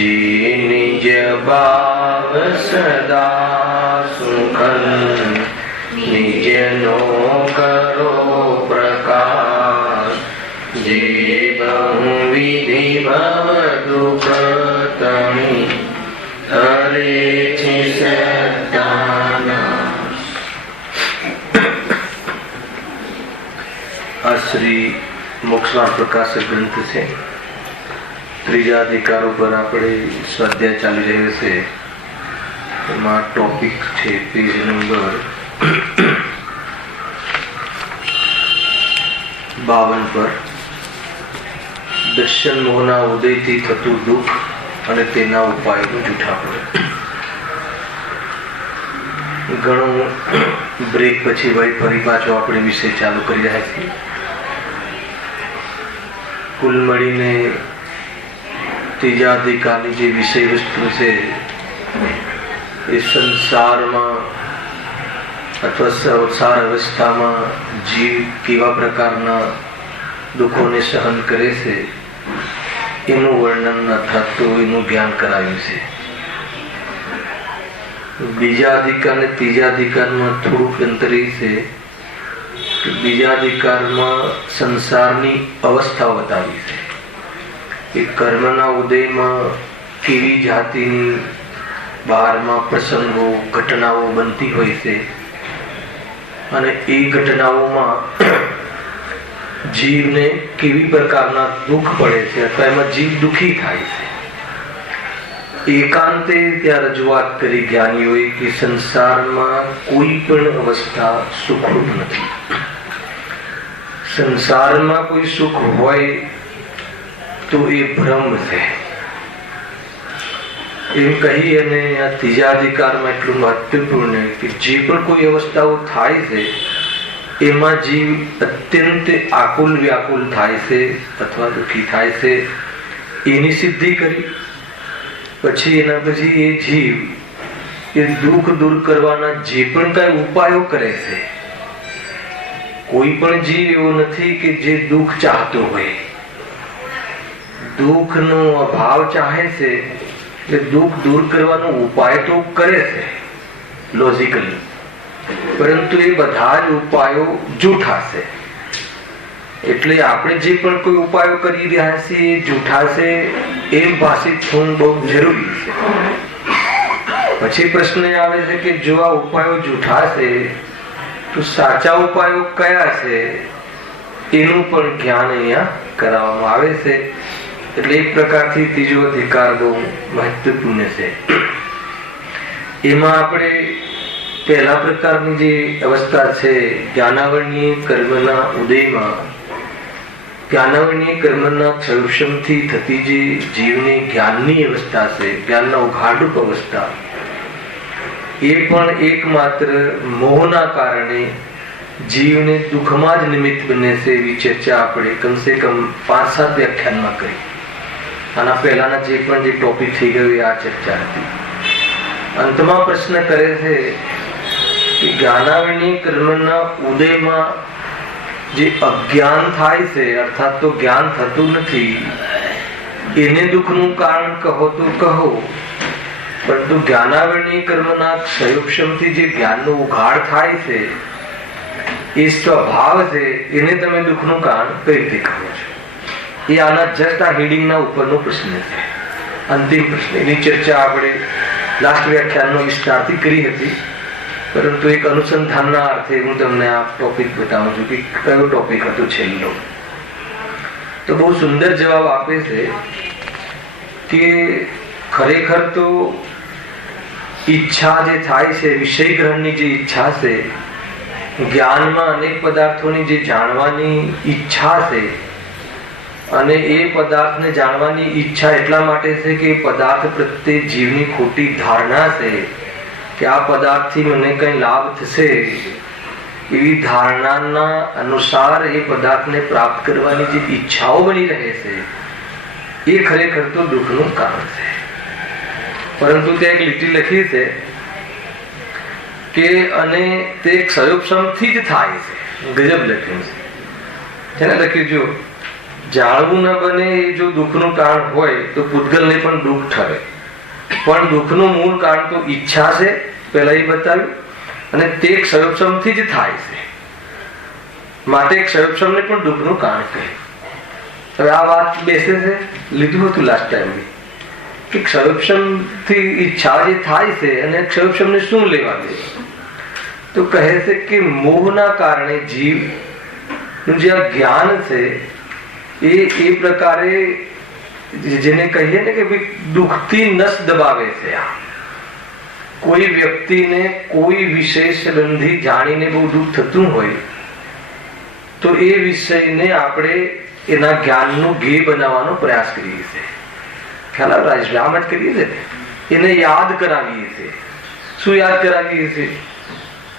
जी निज भाव सदा सुखन निज नो करो प्रकाश जे बहु विधि भव दुख तमी हरे छे सत्यानाश। आ श्री मोक्षमार्ग प्रकाशक ग्रंथ है। ત્રીજા અધિકાર ઉપર આપણે સ્વાધ્યાય ચાલી રહ્યો છે। એમાં ટોપિક છે પેજ નંબર 52 પર દર્શન મોહના ઉદયથી થતું દુઃખ અને તેના ઉપાયો જૂઠાપણ। ઘણું બ્રેક પછી ફરી પાછો આપણે વિષય ચાલુ કરી રહ્યા છીએ। કુલ મળીને ત્રીજા અધિકારની જે વિષય વસ્તુ છે એ સંસારમાં અથવા સંસાર અવસ્થામાં જીવ કેવા પ્રકારના દુઃખોને સહન કરે છે એનું વર્ણન અથવા તો એનું જ્ઞાન કરાવ્યું છે। બીજા અધિકાર ને ત્રીજા અધિકારમાં થોડુંક અંતર એ છે કે બીજા અધિકારમાં સંસારની અવસ્થાઓ બતાવી છે કે કર્મના ઉદયમાં કેવી જાતિની બહારમાં પ્રસંગો ઘટનાઓ બનતી હોય છે અને એ ઘટનાઓમાં જીવને કેવી પ્રકારના દુઃખ પડે છે અથવા એમાં જીવ દુઃખી થાય છે। એકાંતે ત્યાં રજૂઆત કરી જ્ઞાનીઓએ કે સંસારમાં કોઈ પણ અવસ્થા સુખરૂપ નથી। સંસારમાં કોઈ સુખ હોય તો એ ભ્રમ છે એમ કહી અને આ ત્રીજા અધિકારમાં એટલું મહત્વપૂર્ણ કે જે પણ કોઈ અવસ્થાઓ થાય છે એમાં જીવ અત્યંત આકુલ વ્યાકુલ થાય છે અથવા દુઃખી થાય છે। એની સિદ્ધિ કરી પછી એના પછી એ જીવ એ દુઃખ દૂર કરવાના જે પણ કઈ ઉપાયો કરે છે। કોઈ પણ જીવ એવો નથી કે જે દુઃખ ચાહતો હોય। દુઃખ નો અભાવ ચાહે છે એટલે દુઃખ દૂર કરવાનો ઉપાય તો કરે છે લોજિકલી, પરંતુ એ બધા જ ઉપાયો જૂઠા છે। એટલે આપણે જે પણ કોઈ ઉપાયો કરી રહ્યા છીએ એ જૂઠા છે એમ ભાષિત થવું બહુ જરૂરી છે। પછી પ્રશ્ન આવે છે કે જો આ ઉપાયો જૂઠા છે તો સાચા ઉપાયો કયા છે એનું પણ જ્ઞાન અહીંયા કરાવવામાં આવે છે। એટલે એક પ્રકારથી ત્રીજો અધિકાર બહુ મહત્વપૂર્ણ છે। એમાં આપણે પહેલા પ્રકારની જે અવસ્થા છે જ્ઞાનાવરણીય કર્મના ઉદયમાં જ્ઞાનાવરણીય કર્મના ક્ષયોક્ષમથી થતી જે જીવની જ્ઞાનની અવસ્થા છે, જ્ઞાનના ઉઘાડરૂપ અવસ્થા, એ પણ એકમાત્ર મોહના કારણે જીવને દુઃખમાં જ નિમિત્ત બને છે એવી ચર્ચા આપણે કમસે કમ 5-7 વ્યાખ્યાનમાં કરી। આના પહેલાના જે પણ જે ટોપિક થઈ ગયો એ આ ચર્ચા હતી। અંતમાં પ્રશ્ન કરે છે કે જ્ઞાનાવરણીય કર્મના ઉદયમાં જે અજ્ઞાન થાય છે અર્થાત તો જ્ઞાન થતું નથી એને દુઃખનું કારણ કહો તો કહો, પરંતુ જ્ઞાનાવરણીય કર્મના ક્ષયોક્ષમથી જે જ્ઞાનનો ઉઘાડ થાય છે એ સ્વભાવ છે એને તમે દુઃખનું કારણ કઈ રીતે કહો છો? એ આના જસ્ટ આ હેડિંગના ઉપરનો પ્રશ્ન છે, અંતિમ પ્રશ્ન। એની ચર્ચા આપણે લાસ્ટ વ્યાખ્યાનમાં વિસ્તારથી કરી હતી, પરંતુ એક અનુસંધાનના અર્થે હું તમને આ ટોપિક બતાવું છું કે કયો ટોપિક હતો છેલ્લો। તો બહુ સુંદર જવાબ આપે છે કે ખરેખર તો ઈચ્છા જે થાય છે, વિષય ગ્રહણની જે ઈચ્છા છે, જ્ઞાનમાં અનેક પદાર્થોની જે જાણવાની ઈચ્છા છે અને એ પદાર્થને જાણવાની ઈચ્છા એટલા માટે છે કે પદાર્થ પ્રત્યે જીવની ખોટી ધારણા છે કે આ પદાર્થથી મને કંઈ લાભ થશે એવી ધારણાના અનુસાર એ પદાર્થને પ્રાપ્ત કરવાની જે ઈચ્છાઓ બની રહે છે એ ખરેખર તો દુઃખનું કારણ છે। પરંતુ ત્યાં એક લીટી લખી છે કે અને તે ક્ષયોક્ષમથી જ થાય છે। ગજબ લખ્યું છે, જેને લખ્યું જો જાણવું ન બને એ જો દુઃખનું કારણ હોય તો પૂતગલને પણ દુઃખ ઠરે. પણ દુઃખનું મૂળ કારણ તો ઈચ્છા છે, પહેલા એ બતાવ્યું, અને તે ક્ષયોક્ષમથી જ થાય છે. માટે ક્ષયોક્ષમને પણ દુઃખનું કારણ કહે. હવે આ વાત બેસે છે, લીધું હતું લાસ્ટ ટાઈમ કે ક્ષયોક્ષમથી ઈચ્છા જે થાય છે અને ક્ષયોક્ષમને શું લેવા દે? તો કહે છે કે મોહના કારણે જીવનું જે આ જ્ઞાન છે એ પ્રકારે જેને કહીએ ને કે દુઃખથી નસ દબાવે છે. આ કોઈ વ્યક્તિને કોઈ વિશેષ સંબંધી જાણીને બહુ દુઃખ થતું હોય તો એ વિષયને આપણે એના જ્ઞાનનું ધ્યેય બનાવવાનો પ્રયાસ કરીએ છીએ. ખ્યાલ આવે રાજભાઈ? આમ જ કરીએ છીએ. એને યાદ કરાવીએ છીએ. શું યાદ કરાવીએ છીએ?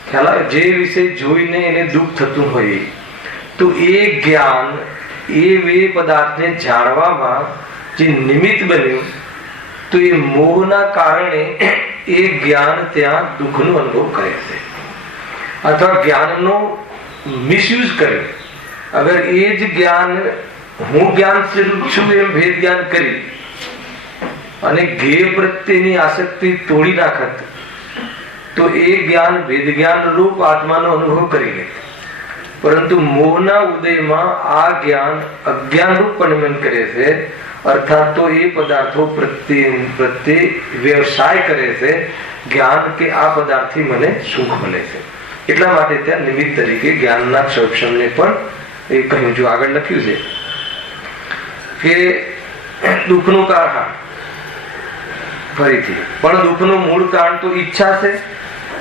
ખ્યાલ આવે? જે વિષય જોઈને એને દુઃખ થતું હોય તો એ જ્ઞાન એ પદાર્થને જાણવામાં જે નિમિત્ત બન્યું તો એ મોહના કારણે એ જ્ઞાન ત્યાં દુઃખનો અનુભવ કરે છે અથવા જ્ઞાનનો મિસયુઝ કરે. અગર એ જ જ્ઞાન હું જ્ઞાન સ્વરૂપ છું એમ ભેદ જ્ઞાન કરી અને જ્ઞેય પ્રત્યેની આસક્તિ તોડી નાખત તો એ જ્ઞાન ભેદ જ્ઞાન રૂપ આત્માનો અનુભવ કરી લે. પરંતુ મોહના ઉદયમાં આ જ્ઞાન અજ્ઞાન રૂપ પરિણમન કરે છે, અર્થાત તો એ પદાર્થો પ્રત્યે વ્યવસાય કરે છે જ્ઞાન કે આ પદાર્થથી મને સુખ મળે છે. એટલા માટે ત્યાં નિમિત્ત તરીકે જ્ઞાનના ક્ષયોક્ષમને પણ એ કહ્યું. જો આગળ લખ્યું છે કે દુઃખનું કારણ ફરીથી પણ દુઃખનું મૂળ કારણ તો ઈચ્છા છે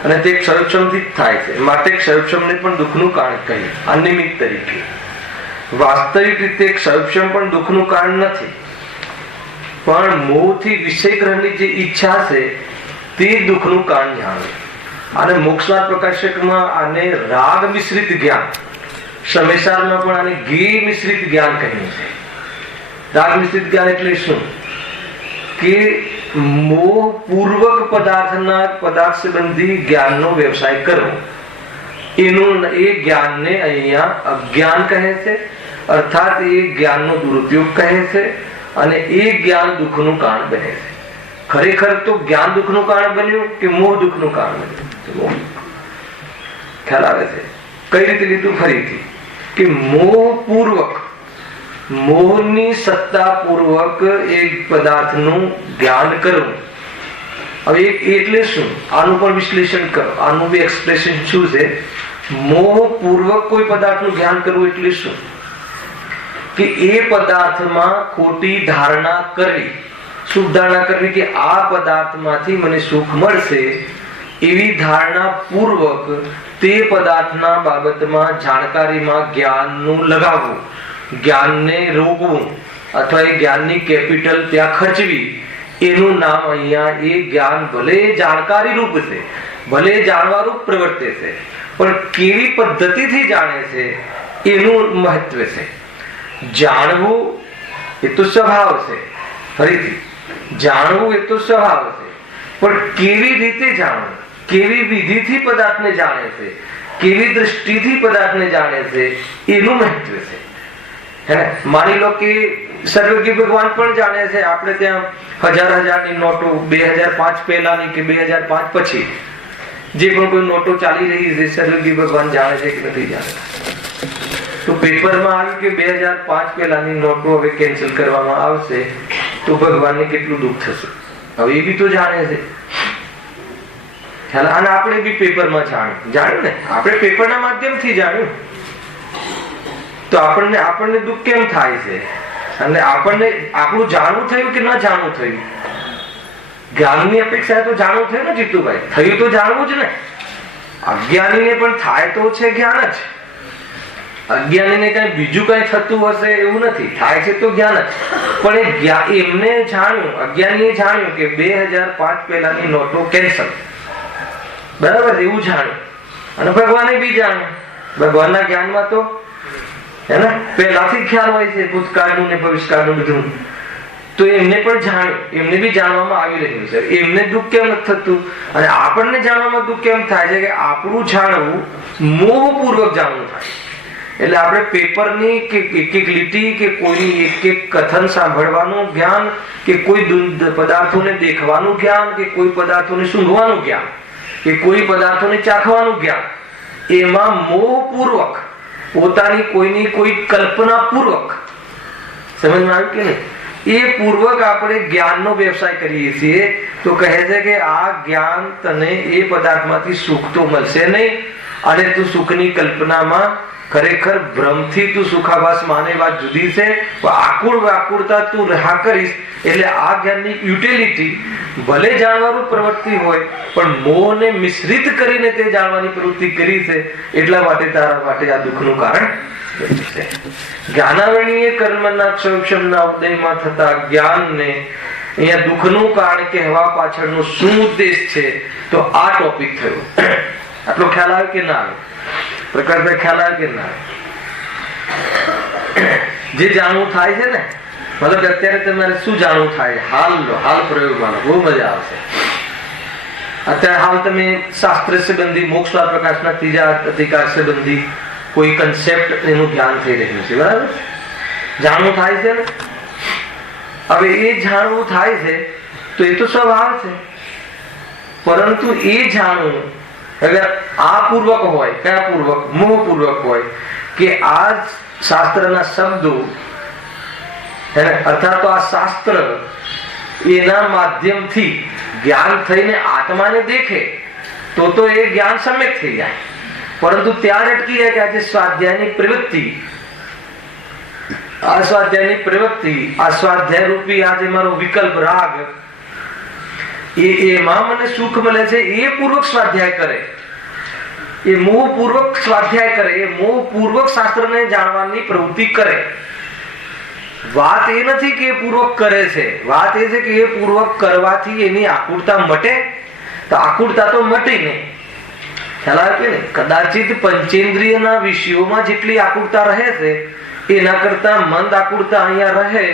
અને તે ક્ષયોક્ષમથી જ થાય છે. માટે ક્ષયોક્ષમને પણ દુઃખનું કારણ કહ્યું આ નિમિત્ત તરીકે. વાસ્તવિક રીતે ક્ષયોક્ષમ પણ દુઃખનું કારણ નથી, પણ મોહથી વિષય ગ્રહણની જે ઈચ્છા છે તે દુઃખનું કારણ જાણે. અને મોક્ષનાથ પ્રકાશકમાં આને રાગ મિશ્રિત જ્ઞાન, સમયસારમાં પણ આને જ્ઞેય મિશ્રિત જ્ઞાન કહ્યું છે. રાગ મિશ્રિત જ્ઞાન એટલે શું? કે મોહ પૂર્વક પદાર્થ સંબંધી જ્ઞાનનો વ્યવસાય કરવો, એનું એ જ્ઞાનને અહીંયા અજ્ઞાન કહે છે, અર્થાત એ જ્ઞાનનો દુરુપયોગ કહે છે અને એ જ્ઞાન દુઃખનું કારણ બને છે. ખરેખર તો જ્ઞાન દુઃખનું કારણ બન્યું કે મોહ દુઃખનું કારણ બન્યું? ખ્યાલ આવે છે? કઈ રીતે લીધું? ફરીથી કે મોહ પૂર્વક, મોહની સત્તા પૂર્વક એક પદાર્થનું જ્ઞાન કરવું. હવે એટલે શું? આનું પણ વિશ્લેષણ કરો. આનું બી એક્સપ્રેશન શું છે? મોહ પૂર્વક કોઈ પદાર્થનું જ્ઞાન કરવું એટલે શું? કે એ પદાર્થમાં ખોટી ધારણા કરવી, શુભ ધારણા કરવી કે આ પદાર્થમાંથી મને સુખ મળશે એવી ધારણા પૂર્વક તે પદાર્થના બાબતમાં જાણકારીમાં જ્ઞાનનું લગાવવું, જ્ઞાનને રોકવું અથવા એ જ્ઞાનની કેપિટલ ત્યાં ખર્ચવી, એનું નામ અહીંયા એ જ્ઞાન ભલે જાણકારી રૂપ છે, ભલે જાણવા રૂપ પ્રવર્તે છે, પણ કેવી પદ્ધતિથી જાણે છે એનું મહત્વ છે. જાણવું એ તો સ્વભાવ છે, ફરીથી જાણવું એ તો સ્વભાવ છે, પણ કેવી રીતે જાણવું, કેવી વિધિથી પદાર્થને જાણે છે, કેવી દ્રષ્ટિથી પદાર્થને જાણે છે એનું મહત્વ છે. માની લો કે સર્વજ્ઞ ભગવાન પણ જાણે છે. આપણે ત્યાં હજારની નોટો 2005 પહેલાની કે 2005 પછી જે પણ કોઈ નોટો ચાલી રહી છે સર્વજ્ઞ ભગવાન જાણે છે કે નથી જાણતા? તો પેપરમાં આવ્યું કે 2005 પહેલાની નોટો હવે કેન્સલ કરવામાં આવશે તો ભગવાનને કેટલું દુઃખ થશે. હવે એ બી તો જાણે છે. અને આપણે બી પેપરમાં જાણ્યું ને, આપણે પેપરના માધ્યમથી જાણ્યું તો આપણને દુઃખ કેમ થાય છે? અને આપણને આપણું જાણવું થયું કે ન જાણવું થયું? જ્ઞાનની અપેક્ષા તો જાણવું થયું ને જીતુભાઈ, થયું તો જાણવું જ ને. અજ્ઞાનીને પણ થાય તો છે જ્ઞાન જ. અજ્ઞાનીને કઈ બીજું કઈ થતું હશે એવું નથી, થાય છે તો જ્ઞાન જ. પણ એમને જાણ્યું, અજ્ઞાનીએ જાણ્યું કે 2005 પહેલાની નોટો કેન્સલ, બરાબર, એવું જાણ્યું. અને ભગવાને બી જાણ્યું. ભગવાનના જ્ઞાનમાં તો પહેલાથી ખ્યાલ હોય છે ભૂતકાળનું ને ભવિષ્યકાળનું બધું. તો એમને પણ જાણ્યું, એમને બી જાણવામાં આવી રહ્યું છે. એમને દુઃખ કેમ નથી થતું અને આપણને જાણવામાં દુઃખ કેમ થાય છે? કે આપણું જાણવું મોહપૂર્વક જાણવું થાય. એટલે આપણે પેપરની કે એક એક લીટી કે કોઈની એક એક કથન સાંભળવાનું જ્ઞાન કે કોઈ પદાર્થોને દેખવાનું જ્ઞાન કે કોઈ પદાર્થોને સૂંઘવાનું જ્ઞાન કે કોઈ પદાર્થોને ચાખવાનું જ્ઞાન, એમાં મોહપૂર્વક પોતાની કોઈની કોઈ કલ્પના પૂર્વક, સમજમાં આવ્યું કે નહીં, એ પૂર્વક આપણે જ્ઞાનનો વ્યવસાય કરીએ છીએ તો કહે છે કે આ જ્ઞાન તને એ પદાર્થમાંથી સુખ તો મળશે નહીં અને તું સુખની કલ્પનામાં ખરેખર ભ્રમથી તું સુખાભાસ માને, વાત જુદી છે. આકુળ વ્યાકુળતા તું રહ્યા કરીશ એટલે આ જ્ઞાનની યુટિલિટી ભલે જાણવાનું પ્રવૃત્તિ હોય પણ મોહને મિશ્રિત કરીને તે જાણવાની પ્રવૃત્તિ કરી છે, એટલા માટે તારા માટે આ દુઃખનું કારણ છે. જ્ઞાનાવરણીય કર્મના ક્ષમના ઉદયમાં થતા જ્ઞાનને અહીંયા દુઃખનું કારણ કહેવા પાછળનો શું ઉદ્દેશ છે તો આ ટોપિક થયો. આટલો ખ્યાલ આવે કે ના આવે? પ્રકાશભાઈ ખ્યાલ આવે કે ના? જે જાણવું થાય છે ને, મતલબ અત્યારે તમારે શું જાણવું થાય, હાલ પ્રયોગમાં બહુ મજા આવશે. અત્યારે હાલ તમે શાસ્ત્ર સંબંધી મોક્ષ પ્રકાશના ત્રીજા અધિકાર સંબંધી કોઈ કન્સેપ્ટ એનું ધ્યાન થઈ રહ્યું છે, બરાબર? જાણવું થાય છે ને. હવે એ જાણવું થાય છે તો એ તો સ્વભાવ છે, પરંતુ એ જાણવું અગર આ પૂર્વક હોય, કયા પૂર્વક? મોહ પૂર્વક હોય કે આ શાસ્ત્રના શબ્દો અર્થાત તો આ શાસ્ત્ર એના માધ્યમથી જ્ઞાન થઈને આત્માને દેખે તો એ જ્ઞાન સમ્યક થઈ જાય. પરંતુ ત્યાં અટકી જાય કે આજે સ્વાધ્યાયની પ્રવૃત્તિ, આ સ્વાધ્યાયની પ્રવૃત્તિ, આ સ્વાધ્યાય રૂપી આજે મારો વિકલ્પ રાગ, એમાં મને સુખ મળે છે, એ પૂર્વક સ્વાધ્યાય કરે, એ મોહ પૂર્વક સ્વાધ્યાય કરે, એ મોહ પૂર્વક શાસ્ત્રને જાણવાની પ્રવૃત્તિ કરે. વાત એ નથી કે એ પૂર્વક કરે છે, વાત એ છે કે એ પૂર્વક કરવાથી એની આકુળતા મટે. તો આકુળતા તો મટી નહીં, ખ્યાલ આવે કે નહીં? કદાચિત પંચેન્દ્રિયના વિષયોમાં જેટલી આકુળતા રહે છે એના કરતા મંદ આકુળતા અહીંયા રહે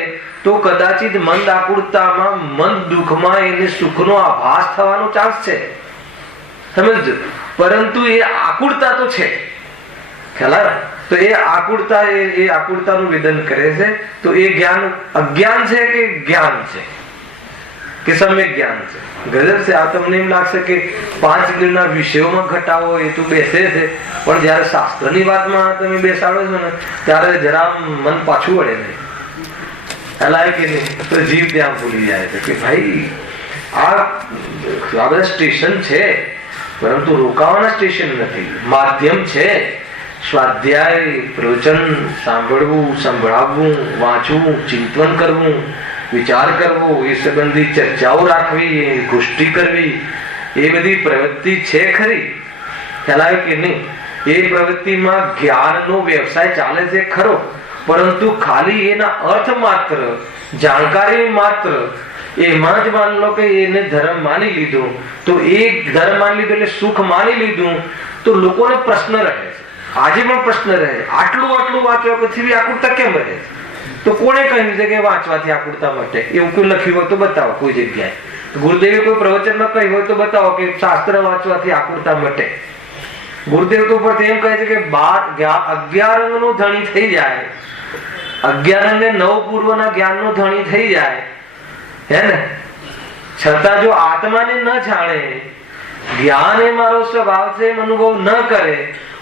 તો કદાચિત મંદ આકુળતામાં મંદ દુઃખમાં એને સુખનો આભાસ થવાનો ચાન્સ છે, સમજજો. પરંતુ એ આકુળતા તો છે, ખ્યાલ આવે? તો એ આકુળતાનું વેદન કરે છે. તો એ જ્ઞાન અજ્ઞાન છે કે જ્ઞાન છે કે સમ્યક જ્ઞાન છે? ગજબ છે. આ તમને એમ લાગશે કે 5 ઇન્દ્રિયોના વિષયોમાં ઘટાવો એ તો બેસે છે, પણ જયારે શાસ્ત્રની વાતમાં તમે બેસાડો છો ને ત્યારે જરા મન પાછું વળે નહીં, ખ્યાલ કે નહીં? તો જીવ ત્યાં ભૂલી જાય છે કે ભાઈ આ બધા સ્ટેશન છે પરંતુ રોકાવાના સ્ટેશન નથી, માધ્યમ છે. સ્વાધ્યાય, પ્રવચન સાંભળવું, સંભળાવવું, વાંચવું, ચિંતન કરવું, વિચાર કરવો, એ સંબંધી ચર્ચાઓ રાખવી, ગોષ્ઠી કરવી, એ બધી પ્રવૃત્તિ છે ખરી, ખ્યાલ આવે કે નહીં? એ પ્રવૃત્તિમાં જ્ઞાનનો વ્યવસાય ચાલે છે ખરો, પરંતુ ખાલી એના અર્થ માત્ર, જાણકારી માત્ર, એમાં જ માની લો કે એને ધર્મ માની લીધો તો એ ધર્મ માની લીધો એટલે સુખ માની લીધું તો લોકોને પ્રશ્ન રહે છે. આજે પણ પ્રશ્ન રહે, આટલું વાંચવા પછી આકુળતા કેમ રહે? તો કોણે કહ્યું છે કે વાંચવાથી આકુળતા મટે? એવું કોઈ લખ્યું હોય તો બતાવો કોઈ જગ્યાએ. ગુરુદેવે કોઈ પ્રવચનમાં કહ્યું હોય તો બતાવો કે શાસ્ત્ર વાંચવાથી આકુળતા મટે. ગુરુદેવ તો પરથી એમ કહે છે કે 11 અંગનો ધણી થઈ જાય, 11 અંગે 9 પૂર્વના જ્ઞાનનો ધણી થઈ જાય, હે ને? છતાં જો આત્માને ન જાણે, જ્ઞાન એ મારો સ્વભાવ છે અનુભવ ન કરે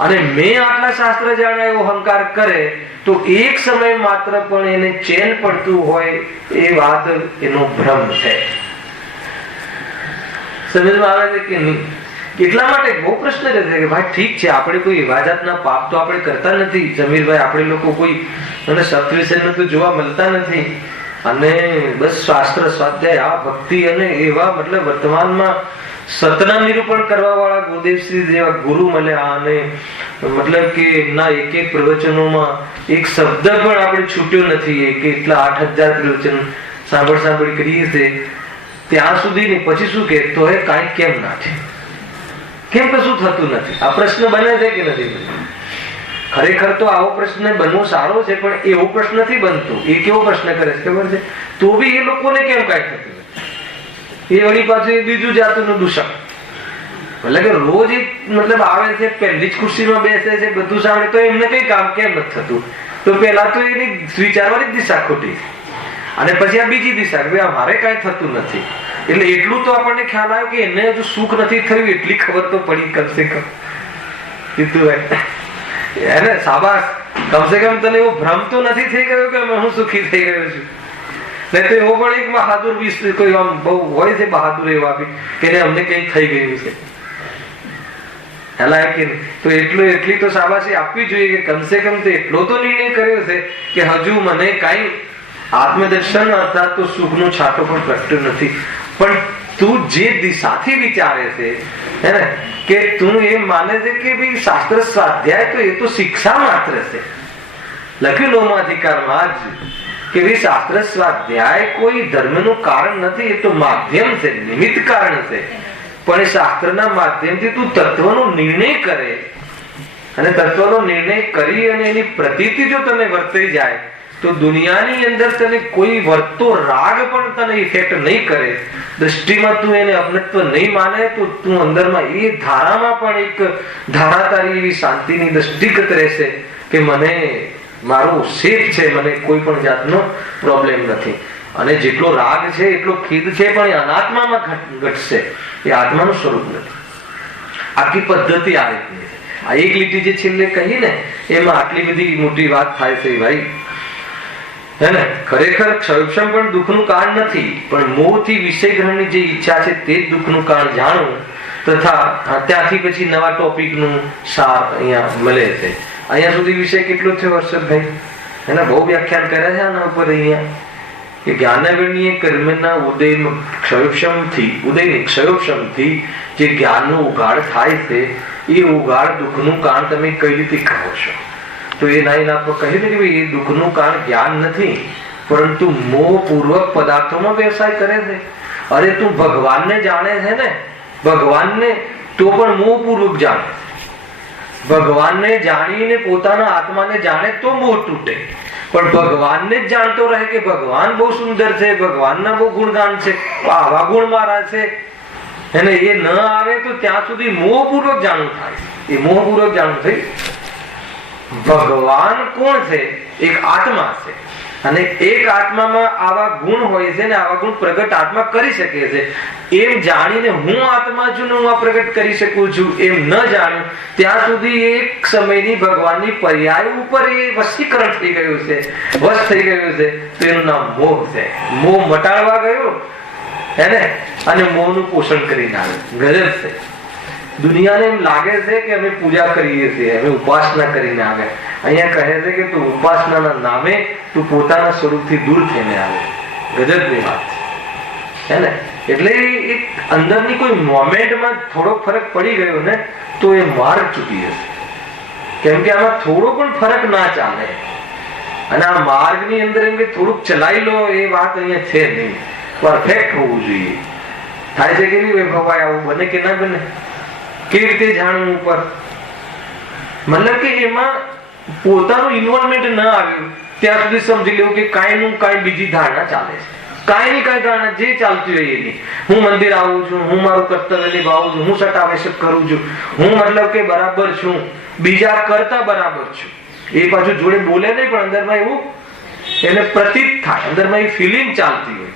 અને મેં આટલા શાસ્ત્ર જાણ્યા એવો અહંકાર કરે તો એક સમય માત્ર પણ એને ચેન પડતું હોય એ વાત એનો ભ્રમ છે. સમજમાં આવે છે કે નહીં? એટલા માટે બહુ પ્રશ્ન રહે છે કે ભાઈ ઠીક છે, આપણે કોઈ એવા જાતના પાપ તો આપણે કરતા નથી સમીરભાઈ, આપણે લોકો કોઈ સત્વિષય તો જોવા મળતા નથી અને બસ શાસ્ત્ર સ્વાધ્યાય આ ભક્તિ અને એવા મતલબ વર્તમાનમાં સતના નિરૂપણ કરવા વાળા ગુરુદેવશ્રી જેવા ગુરુ મળ્યા અને મતલબ કે એમના એક પ્રવચનોમાં એક શબ્દ પણ આપણે છૂટ્યો નથી કે એટલા 8000 પ્રવચન સાંભળી કરીએ છે ત્યાં સુધી ને પછી શું કે તો એ કાંઈ કેમ ના છે, કેમ કશું થતું નથી? આ પ્રશ્ન બને છે કે નથી બનતો? ખરેખર તો આવો પ્રશ્ન બનવો સારો છે પણ એવો પ્રશ્ન નથી બનતો. એ કેવો પ્રશ્ન કરે છે ખબર છે? તો બી એ લોકોને કેમ કાંઈ થતું? એ વળી પાછું બીજું જાતનું દૂષણ, એટલે કે રોજ મતલબ આવે છે, પહેલી જ ખુરશીમાં બેસે છે, બધું સાંભળે, તો એમને કઈ કામ કેમ નથી થતું? તો પેલા તો એની વિચારવાની દિશા ખોટી, અને પછી આ બીજી દિશા કે મારે કઈ થતું નથી. એટલે એટલું તો આપણને ખ્યાલ આવ્યો કે એને હજુ સુખ નથી થયું, એટલી ખબર તો પડી કમસે કમ. એને શાબાશ, કમસે કમ તને એવો ભ્રમ તો નથી થઈ ગયો કે હું સુખી થઈ ગયો છું. નહીં તો એવો પણ એક બહાદુર કોઈ આમ બહુ હોય છે, બહાદુર એવા કે અમને કઈ થઈ ગયું છે. તો એટલી તો શાબાશી આપવી જોઈએ કે કમસે કમ તો એટલો તો નિર્ણય કર્યો છે કે હજુ મને કઈ આત્મદર્શન અર્થાત તો સુખનો છાંટો પણ પ્રગટ્યો નથી. પણ તું જે દિશાથી વિચારે છે હે ને, કે તું એમ માને છે કે ભાઈ શાસ્ત્ર સ્વાધ્યાય તો એ તો શિક્ષા માત્ર છે. લખ્યું નવમાધિકારમાં જ કે ભાઈ શાસ્ત્ર સ્વાધ્યાય કોઈ ધર્મનું કારણ નથી, એ તો માધ્યમ છે, નિમિત્ત કારણ છે. પણ એ શાસ્ત્રના માધ્યમથી તું તત્વનો નિર્ણય કરે, અને તત્વનો નિર્ણય કરી અને એની પ્રતીતિ જો તને વર્તાઈ જાય તો દુનિયાની અંદર તને કોઈ વર્તો રાગ પણ તને ઇફેક્ટ નહીં કરે. દ્રષ્ટિમાં તું એને અપનત્વ નહીં માને તો તું અંદરમાં એ ધારામાં પણ એક ધારા તારી એવી શાંતિની દ્રષ્ટિગત રહેશે કે મને મારું સેફ છે, મને કોઈ પણ જાતનો પ્રોબ્લેમ નથી. અને જેટલો રાગ છે એટલો ખેદ છે, પણ એ અનાત્મામાં ઘટશે, એ આત્માનું સ્વરૂપ નથી. આખી પદ્ધતિ આ રીતની છે. આ એક લીટી જે છેલ્લે કહી ને એમાં આટલી બધી મોટી વાત થાય છે ભાઈ, હે ને. ખરેખર ક્ષયક્ષમ પણ દુઃખનું કારણ નથી, પણ મોહથી વિષય ગ્રહણની જે ઈચ્છા છે તે જ દુઃખનું કારણ જાણવું. તથા ત્યાંથી પછી નવા ટોપિકનું સાર અહીંયા મળે છે. અહીંયા સુધી વિષય કેટલો થયો હર્ષદભાઈ? એને બહુ વ્યાખ્યાન કર્યા છે આના ઉપર. અહીંયા કે જ્ઞાનાવરણીય કર્મના ક્ષયોક્ષમથી જે જ્ઞાનનો ઉગાડ થાય છે એ ઉગાડ દુઃખનું કારણ તમે કઈ રીતે કહો છો? તો એ નાઈ આપણે કહી દે કે એ દુઃખનું કારણ જ્ઞાન નથી, પરંતુ મોહપૂર્વક પદાર્થોમાં વ્યવસાય કરે છે. અરે તું ભગવાનને જાણે છે ને, ભગવાનને તો પણ મોહપૂર્વક જાણે. ભગવાનને જાણીને પોતાના આત્માને જાણે તો મોહ તૂટે. પણ ભગવાનને જ જાણતો રહે કે ભગવાન બહુ સુંદર છે, ભગવાનના બહુ ગુણગાન છે, આવા ગુણ મારા છે, એને એ ન આવે તો ત્યાં સુધી મોહપૂર્વક જાણવું થાય. એ મોહપૂર્વક જાણવું થઈ. ભગવાન કોણ છે? એક આત્મા છે, અને એક આત્મામાં આવા ગુણ હોય છે ને આવા ગુણ પ્રગટ આત્મા કરી શકે છે. એમ જાણીને હું આત્મા છું ને હું આ પ્રગટ કરી શકું છું એમ ન જાણ્યું ત્યાં સુધી એક સમયની ભગવાનની પર્યાય ઉપર એ વશીકરણ થઈ ગયું છે, વશ થઈ ગયું છે. તો એનું નામ મોહ છે. મોહ મટાડવા ગયો એને અને મોહનું પોષણ કરીને આવે. ગજબ છે. દુનિયાને એમ લાગે છે કે અમે પૂજા કરીએ છીએ, અમે ઉપાસના કરીને આવે. અહીંયા કહે છે કે તું ઉપાસનાના નામે તું પોતાના સ્વરૂપથી દૂર થઈને આવે. ગજબની વાત છે ને. એટલે એક અંદરની કોઈ મોમેન્ટમાં થોડો ફરક પડી ગયો ને તો એ માર્ગ ચૂકી જશે. કેમ કે આમાં થોડો પણ ફરક ના ચાલે. અને આ માર્ગની અંદર એમ કે થોડુંક ચલાવી લો એ વાત અહીંયા છે નહીં. પરફેક્ટ હોવું જોઈએ. થાય છે કે નહીં ભવાય? આવું બને કે ના બને? કેવી રીતે જાણવું ઉપર? મતલબ કે એમાં પોતાનું ઇન્વોલ્વમેન્ટ ન આવ્યું ત્યાં સુધી સમજી લેવું કે કાંઈ નું કાંઈ બીજી ધારણા ચાલે છે. કાંઈ ની કાંઈ ધારણા જે ચાલતી હોય એની. હું મંદિર આવું છું, હું મારું કર્તવ્ય નિભાવું છું, હું સટાવેશક કરું છું, હું મતલબ કે બરાબર છું, બીજા કરતા બરાબર છું. એ પાછું જોડે બોલે નહીં પણ અંદરમાં એવું એને પ્રતીત થાય, અંદરમાં એ ફિલિંગ ચાલતી હોય.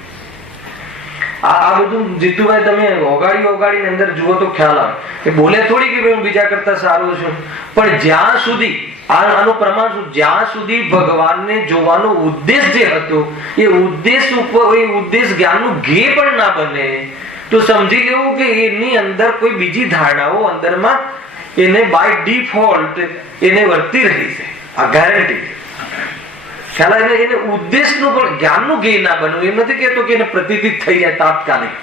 આ બધું જીતુભાઈ તમે ઓગાડી અંદર જુઓ તો ખ્યાલ આવે કે બોલે થોડી કે હું બીજા કરતા સારું છું, પણ જ્યાં સુધી આનું પ્રમાણ શું, જ્યાં સુધી ભગવાનને જોવાનો ઉદ્દેશ જે હતો એ ઉદ્દેશ ઉપર એ ઉદ્દેશ જ્ઞાનનું ઘે પણ ના બને તો સમજી લેવું કે એની અંદર કોઈ બીજી ધારણાઓ અંદરમાં એને બાય ડિફોલ્ટ એને વર્તી રહી છે. આ ગેરંટી ખ્યાલ આવે. એને ઉદ્દેશનું પણ જ્ઞાનનું ધ્યેય ના બનવું. એમ નથી કહેતો કે એને પ્રતીતિ થઈ જાય તાત્કાલિક.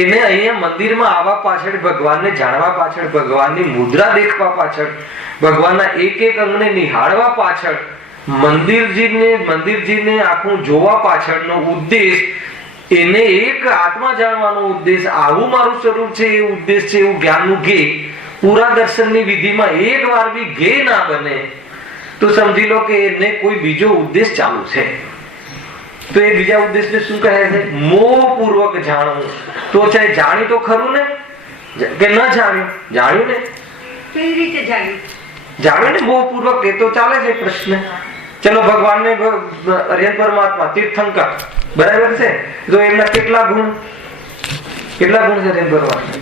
એને અહીંયા મંદિરમાં આવવા પાછળ, ભગવાનને જાણવા પાછળ, ભગવાનની મુદ્રા દેખવા પાછળ, ભગવાનના એક એક અંગને નિહાળવા પાછળ, મંદિરજીને આખું જોવા પાછળનો ઉદ્દેશ, એને એક આત્મા જાણવાનો ઉદ્દેશ, આવું મારું સ્વરૂપ છે એ ઉદ્દેશ છે, એવું જ્ઞાનનું ધ્યેય પૂરા દર્શનની વિધિમાં એક વાર બી ધ્યેય ના બને તો સમજી લો કે એને કોઈ બીજો ઉદ્દેશ ચાલુ છે. તો એ બીજા ઉદ્દેશને શું કહે છે? મોહપૂર્વક જાણવું. તો છે જાણી તો ખરું ને, કે ન જાણ્યું? જાણ્યું ને? કેવી રીતે જાણ્યું? જાણ્યું ને બહુ પૂર્વક. એ તો ચાલે છે પ્રશ્ન. ચલો ભગવાન ને હરિહર પરમાત્મા તીર્થંકર બરાબર છે, તો એમના કેટલા ગુણ છે હરિહર પરમાત્મા?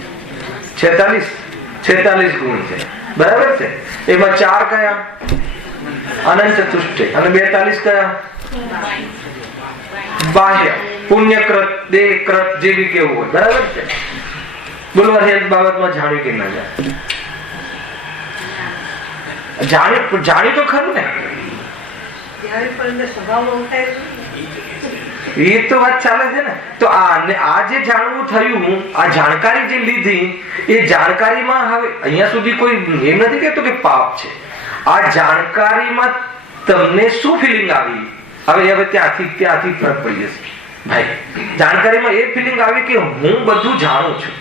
46 ગુણ છે બરાબર છે. એમાં 4 કયા? અનંત ચતુષ્ટય. અને 42 કયા? બાહ્ય પુણ્યકૃત દેહકૃત જેવી કેવું હોય બરાબર છે. બોલો હરિહર બાબતમાં જાણ્યું કે ના જાણ્યું? જાણ્યું તો ખરું ને? એ તો વાત ચાલે છે ને. તો આ જે જાણવું થયું, આ જાણકારી જે લીધી, એ જાણકારીમાં હવે અહીંયા સુધી કોઈ એમ નથી કહેતો કે પાપ છે. આ જાણકારીમાં તમને શું ફિલિંગ આવી? હવે ત્યાંથી ફરક પડી જશે ભાઈ. જાણકારીમાં એ ફિલિંગ આવી કે હું બધું જાણું છું.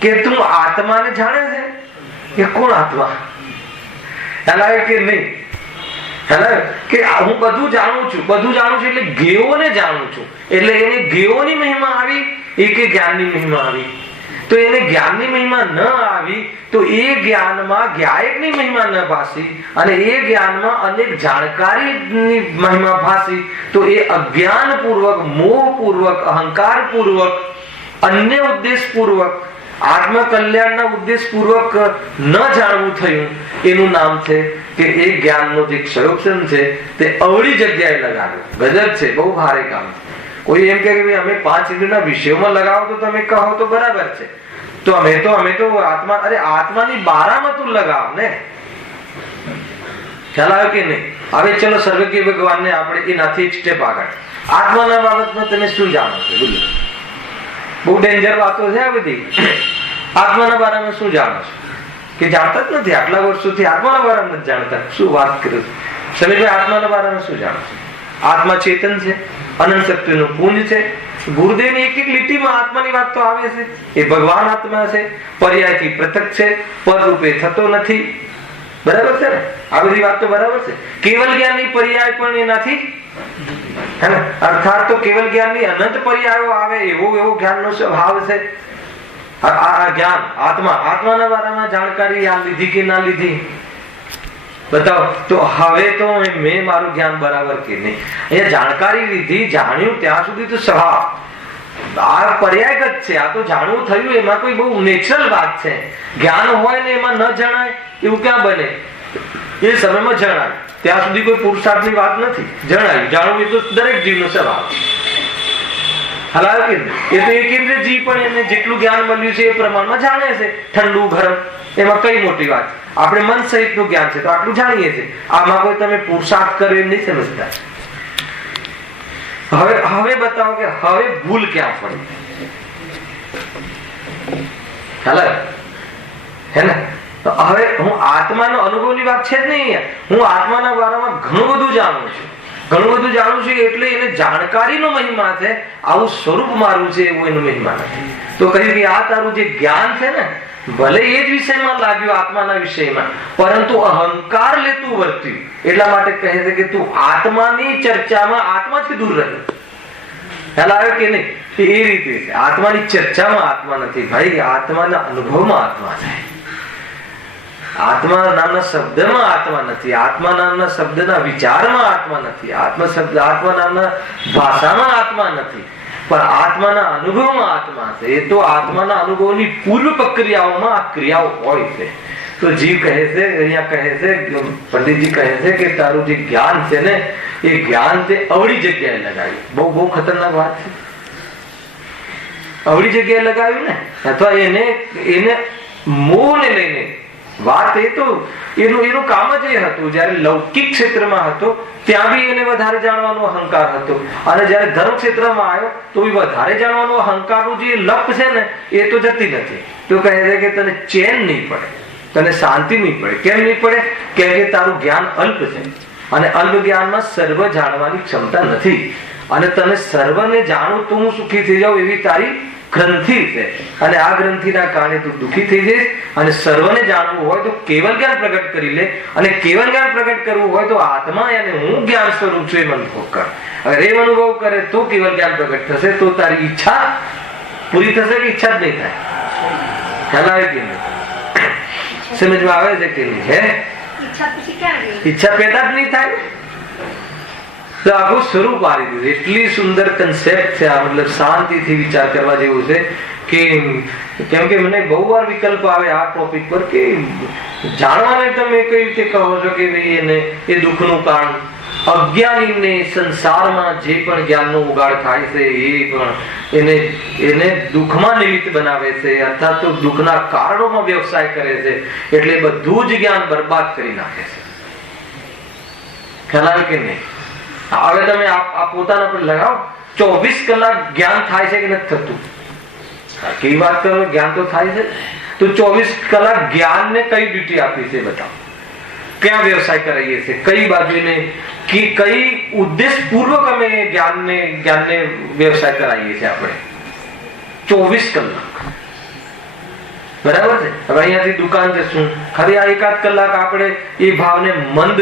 કે તું આત્માને જાણે છે કે કોણ આત્મા? ખ્યાલ કે નહીં? કે હું બધું જાણું છું એટલે જ્ઞેયોને જાણું છું. એટલે એને જ્ઞેયોની મહિમા આવી, એક જ્ઞાનની મહિમા આવી. તો એને જ્ઞાનની મહિમા ન આવી તો એ જ્ઞાનમાં જ્ઞાયકની મહિમા ન ભાસી, અને એ જ્ઞાનમાં અનેક જાણકારીની મહિમા ભાસી. તો એ અજ્ઞાન પૂર્વક, મોહ પૂર્વક, અહંકાર પૂર્વક, અન્ય ઉદ્દેશ પૂર્વક, આત્મ કલ્યાણના ઉદ્દેશ પૂર્વક ન જાણવું થયું. એનું નામ છે કે એ જ્ઞાનનો જે ક્ષયોક્ષમ છે તે અવળી જગ્યાએ લગાવ્યો. ગજબ છે, બહુ ભારે કામ છે. કોઈ એમ કે અમે 5 ઇન્દ્રિયોના વિષયોમાં લગાવો તો તમે કહો તો બરાબર છે. તો અમે તો આત્મા, અરે આત્માની બારામાં તું લગાવ ને. ખ્યાલ આવ્યો કે નહીં? હવે ચલો સર્વજ્ઞ ભગવાનને આપણે એનાથી એક સ્ટેપ આગળ. આત્માના બાબતમાં તમે શું જાણો છો? બોલો. બહુ ડેન્જર વાતો છે આ બધી. આત્માના બારામાં શું જાણો છો? કે જાણતા જ નથી. આટલા વર્ષોથી આત્માના બારામાં નથી જાણતા. શું વાત કરો છો સમીરભાઈ? આત્માના બારામાં શું જાણો છો? આત્મા ચેતન છે, અનંત શક્તિનું પુંજ છે. ગુરુદેવની એક લીટીમાં આત્માની વાત તો આવે છે. એ ભગવાન આત્મા છે, પર્યાયથી પૃથક છે, પરરૂપે થતો નથી. બરાબર છે ને? આ બધી વાત તો બરાબર છે. કેવલ જ્ઞાનની પર્યાય પણ એ નથી, હે ને? અર્થાત તો કેવલ જ્ઞાનની અનંત પર્યાયો આવે એવો જ્ઞાનનો સ્વભાવ છે. આ જ્ઞાન આત્માના બારામાં જાણકારી આ લીધી કે ના લીધી? બતાવો. તો હવે તો મેં મારું જ્ઞાન બરાબર કે નહીં? અહીંયા જાણકારી લીધી, જાણ્યું ત્યાં સુધી તો સ્વભાવ આ પર્યાયગત છે. આ તો જાણવું થયું, એમાં કોઈ બહુ નેચરલ વાત છે. જ્ઞાન હોય ને એમાં ન જણાય એવું ક્યાં બને? એ સમયમાં જણાય. ત્યાં સુધી કોઈ પુરુષાર્થની વાત નથી. જણાયું, જાણવું એ તો દરેક જીવનો સ્વભાવ. હલાવ કે એ તો એક ઇન્દ્રિય જીવ પણ એને જેટલું જ્ઞાન મળ્યું છે એ પ્રમાણમાં જાણે છે. ઠંડુ ગરમ એમાં કઈ મોટી વાત? આપણે મન સહિતનું જ્ઞાન છે તો આટલું જાણીએ છીએ. આમાં કોઈ તમે પુરુષાર્થ કર્યો એમ નહીં સમજતા. હવે બતાવો કે હવે ભૂલ ક્યાં પડી? હે ને? તો હવે હું આત્માનો અનુભવની વાત છે જ નહીં. હું આત્માના બારામાં ઘણું બધું જાણું છું એટલે એને જાણકારીનો મહિમા છે. આવું સ્વરૂપ મારું છે એવું એનો મહિમા નથી. તો કહ્યું કે આ તારું જે જ્ઞાન છે ને, ભલે એ જ વિષયમાં લાગ્યું, આત્માના વિષયમાં, પરંતુ અહંકાર લેતું વર્ત્યું. એટલા માટે કહે છે કે તું આત્માની ચર્ચામાં આત્માથી દૂર રહ્યો. ખ્યાલ આવ્યો કે નહીં? એ રીતે છે. આત્માની ચર્ચામાં આત્મા નથી ભાઈ, આત્માના અનુભવમાં આત્મા છે. આત્મા નામના શબ્દમાં આત્મા નથી, આત્મા નામના શબ્દના વિચારમાં આત્મા નથી, આત્મા નામના ભાષામાં આત્મા નથી, પણ આત્માના અનુભવમાં આત્મા છે. એ તો આત્માના અનુભવની પૂર્વ પ્રક્રિયાઓમાં આ ક્રિયાઓ હોય છે. તો જીવ કહે છે, અહીંયા કહે છે, પંડિતજી કહે છે કે તારું જે જ્ઞાન છે ને, એ જ્ઞાન તે અવળી જગ્યાએ લગાવ્યું. બહુ ખતરનાક વાત છે. અવળી જગ્યાએ લગાવ્યું ને, અથવા એને મોહને લઈને વાત. એ તો એનું કામ જ એ હતું. જયારે લૌકિક ક્ષેત્રમાં હતો ત્યાં બી એને વધારે જાણવાનો અહંકાર હતો, અને જયારે ધર્મ ક્ષેત્રમાં આવ્યો તો વધારે જાણવાનો અહંકારનું જે લપ છે ને એ તો જતી નથી. તો કહે છે કે તને ચેન નહીં પડે, તને શાંતિ નહીં પડે. કેમ નહીં પડે? કેમ કે તારું જ્ઞાન અલ્પ છે, અને અલ્પ જ્ઞાનમાં સર્વ જાણવાની ક્ષમતા નથી. અને તને સર્વને જાણું તો હું સુખી થઈ જાઉં એવી તારી ગ્રંથિ છે, અને આ ગ્રંથિના કારણે તું દુઃખી થઈ જઈશ. અને સર્વને જાણવું હોય તો કેવલ જ્ઞાન પ્રગટ કરી લે, અને કેવલ જ્ઞાન પ્રગટ કરવું હોય તો આત્મા અને હું જ્ઞાન સ્વરૂપ છું એ અનુભવ કર. અગર એ અનુભવ કરે તો કેવલ જ્ઞાન પ્રગટ થશે. તો તારી ઈચ્છા પૂરી થશે કે ઈચ્છા જ નહીં થાય? ખ્યાલ આવે કે નહીં? સમજમાં આવે છે કે નહીં? હે ઈચ્છા પછી ક્યાં ગઈ? ઈચ્છા પેદા જ નહીં થાય તો આખું સ્વરૂપ આવી દીધું. એટલી સુંદર કન્સેપ્ટ છે આ. મતલબ શાંતિથી વિચાર કરવા જેવું છે કે કેમ કે મને બહુ વાર વિકલ્પ આવે આ ટોપિક પર કે જાણવાને તમે કઈ રીતે કહો છો કે ભાઈ એને એ દુઃખનું કારણ અજ્ઞાનીને સંસારમાં જે પણ જ્ઞાનનો ઉગાડ થાય છે એ પણ એને દુઃખમાં નિમિત્ત બનાવે છે, અર્થાત તો દુઃખના કારણોમાં વ્યવસાય કરે છે. એટલે બધું જ જ્ઞાન બરબાદ કરી નાખે છે. ખ્યાલ આવે કે નહીં? હવે તમે આ પોતાના પર લગાવો, 24 કલાક જ્ઞાન થાય છે કે નથી થતું? કેવી વાત કરો, જ્ઞાન તો થાય છે. તો 24 કલાક જ્ઞાનને કઈ ડ્યુટી આપી છે બતાવો? ક્યાં વ્યવસાય કરાવીએ છીએ? કઈ બાજુને કઈ ઉદ્દેશ પૂર્વક અમે જ્ઞાનને વ્યવસાય કરાવીએ છીએ? આપણે 24 કલાક, બરાબર છે. હવે અહીંયાથી દુકાન જશું, ખરી આ એકાદ કલાક આપણે એ ભાવને મંદ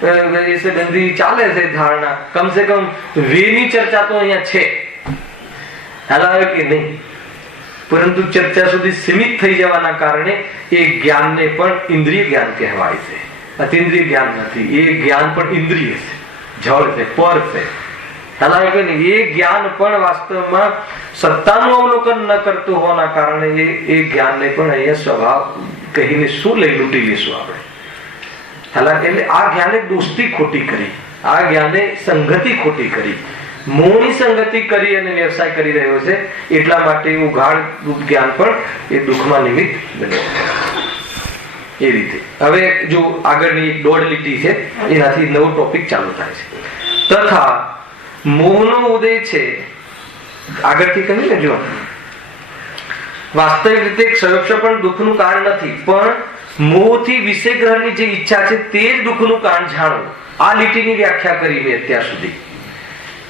બંધી ચાલે છે ધારણા, કમસે કમ વેની ચર્ચા તો અહીંયા છે. હાલ કે નહીં? પરંતુ ચર્ચા સુધી સીમિત થઈ જવાના કારણે એ જ્ઞાનને પણ ઇન્દ્રિય જ્ઞાન કહેવાય છે. અતિન્દ્રિય જ્ઞાન નથી. એ જ્ઞાન પણ ઇન્દ્રિય છે, જળ છે, પર છે. હાલ કે નહીં? એ જ્ઞાન પણ વાસ્તવમાં સત્તાનું અવલોકન ન કરતું હોવાના કારણે એ જ્ઞાનને પણ અહીંયા સ્વભાવ કહીને શું લઈ લૂંટી લઈશું આપણે? એટલે આ જ્ઞાને દોસ્તી ખોટી કરી, આ જ્ઞાને સંગતિ ખોટી કરી, મોહની સંગતિ કરી અને વ્યવસાય કરી રહ્યો છે. એટલા માટે ઉઘાડ જ્ઞાન પણ એ દુઃખમાં નિમિત્ત બને એ રીતે. હવે જો આગળની 1.5 લીટી છે, એનાથી નવો ટોપિક ચાલુ થાય છે. તથા મોહનો ઉદય છે, આગળથી કહ્યું ને, જો વાસ્તવિક રીતે ક્ષયોક્ષ પણ દુઃખનું કારણ નથી, પણ મોહથી વિષય ગ્રહણની જે ઈચ્છા છે તે જ દુઃખનું કારણ જાણવું. આ લીટીની વ્યાખ્યા કરી મેં અત્યાર સુધી.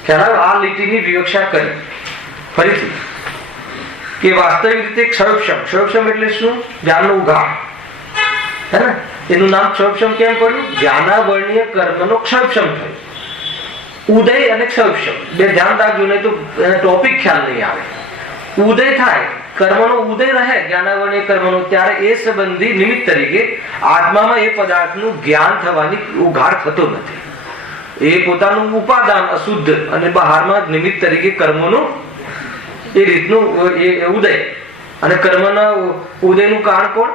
ખ્યાલ આ લીટીની વ્યાખ્યા કરી ફરીથી કે વાસ્તવિક રીતે ક્ષયોક્ષમ, ક્ષયોક્ષમ એટલે શું? જ્ઞાનનો ઉઘાડ, હે ને? એનું નામ ક્ષયોક્ષમ કેમ પડ્યું? જ્ઞાનાવર્ણીય કર્મનો ક્ષયોક્ષમ થયું. ઉદય અને ક્ષયોક્ષમ બે ધ્યાન રાખજો, નહીં તો ટોપિક ખ્યાલ નહીં આવે. ઉદય થાય, કર્મનો ઉદય રહે, જ્ઞાનાવર્ણીય કર્મનો, ત્યારે એ સંબંધી નિમિત્ત તરીકે આત્મામાં એ પદાર્થનું જ્ઞાન થવાની ઉઘાડ થતો નથી. એ પોતાનું ઉપાદાન અશુદ્ધ અને બહારમાં નિમિત્ત તરીકે કર્મનું એ રીતનું ઉદય. અને કર્મના ઉદયનું કારણ કોણ?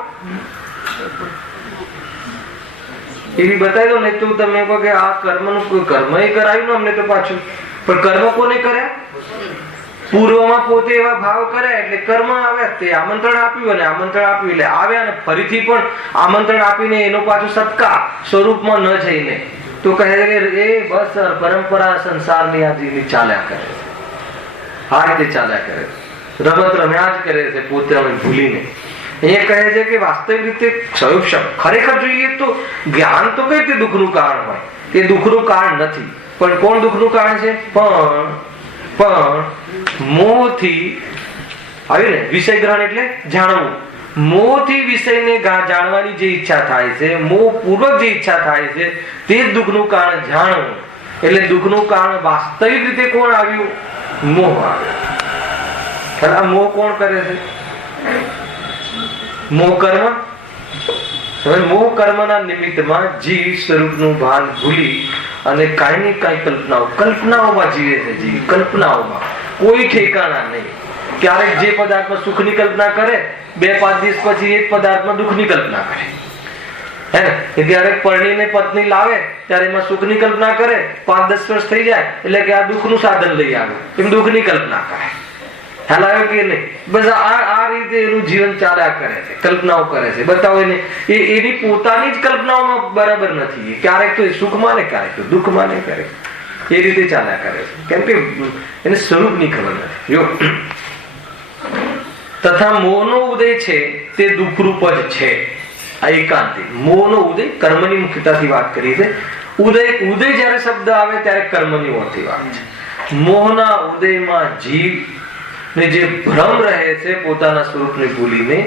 એવી બતાવી દો. નહીં તો તમે કહો કે આ કર્મનું કર્મ એ કરાવ્યું અમને તો પાછું, પણ કર્મ કોને કર્યા? પૂર્વમાં પોતે એવા ભાવ કર્યા એટલે કર્મ આવે. તે આમંત્રણ આપ્યું અને આમંત્રણ આપ્યું એટલે આવ્યા, અને ફરીથી પણ આમંત્રણ આપીને એનો પાછું સત્કાર સ્વરૂપમાં ન જઈને તો કહે કે એ બસ પરંપરા સંસારની આજીની ચાલ્યા કરે, આ રીતે ચાલ્યા કરે, રમત રમ્યા જ કરે છે પોતે ભૂલીને. અહીંયા કહે છે કે વાસ્તવિક રીતે ક્ષયોક્ષમ ખરેખર જોઈએ તો જ્ઞાન તો કઈ રીતે દુઃખનું કારણ હોય? એ દુઃખનું કારણ નથી. પણ કોણ દુઃખનું કારણ છે? પણ મોહથી આવ્યું ને, વિષય ગ્રહણ એટલે જાણવું. મોહથી વિષયને જાણવાની જે ઈચ્છા થાય છે, મોહ પૂર્વક જે ઈચ્છા થાય છે, તે જ દુઃખનું કારણ જાણવું. એટલે દુઃખનું કારણ વાસ્તવિક રીતે કોણ આવ્યું? મોહ આવ્યો. આ મોહ કોણ કરે છે? મોહ કર્મ. હવે મોહ કર્મના નિમિત્તમાં જીવ સ્વરૂપનું ભાન ભૂલી અને કાંઈ ને કાંઈ કલ્પનાઓમાં જીવે છે. જીવ કલ્પનાઓમાં કોઈ ઠેકાણા નહીં. ક્યારેક જે પદાર્થમાં સુખની કલ્પના કરે, 2-5 દિવસ પછી એ પદાર્થમાં દુઃખની કલ્પના કરે, હે ને? ક્યારેક પરણીને પત્ની લાવે ત્યારે એમાં સુખની કલ્પના કરે, 5-10 વર્ષ થઈ જાય એટલે કે આ દુઃખનું સાધન લઈ આવે, એમ દુઃખની કલ્પના કરે. હલાવે કે નહીં? બસ આ રીતે એનું જીવન ચાલ્યા કરે છે, કલ્પનાઓ કરે છે. બતાવો એને એની પોતાની જ કલ્પનાઓમાં બરાબર નથી. ક્યારેક તો સુખ માને, ક્યારેક તો દુઃખ માને, ક્યારેક એ રીતે ચાલ્યા કરે છે, કેમ કે એને સ્વરૂપની ખબર નથી. જો તથા મોહનો ઉદય છે તે દુઃખરૂપ જ છે. આ એકાંતિક મોહનો ઉદય કર્મની મુખ્યતાથી વાત કરી છે. ઉદય જ્યારે શબ્દ આવે ત્યારે કર્મની ઓળથી વાત છે. મોહના ઉદયમાં જીવ ને જે ભ્રમ રહે છે પોતાના સ્વરૂપને ભૂલીને,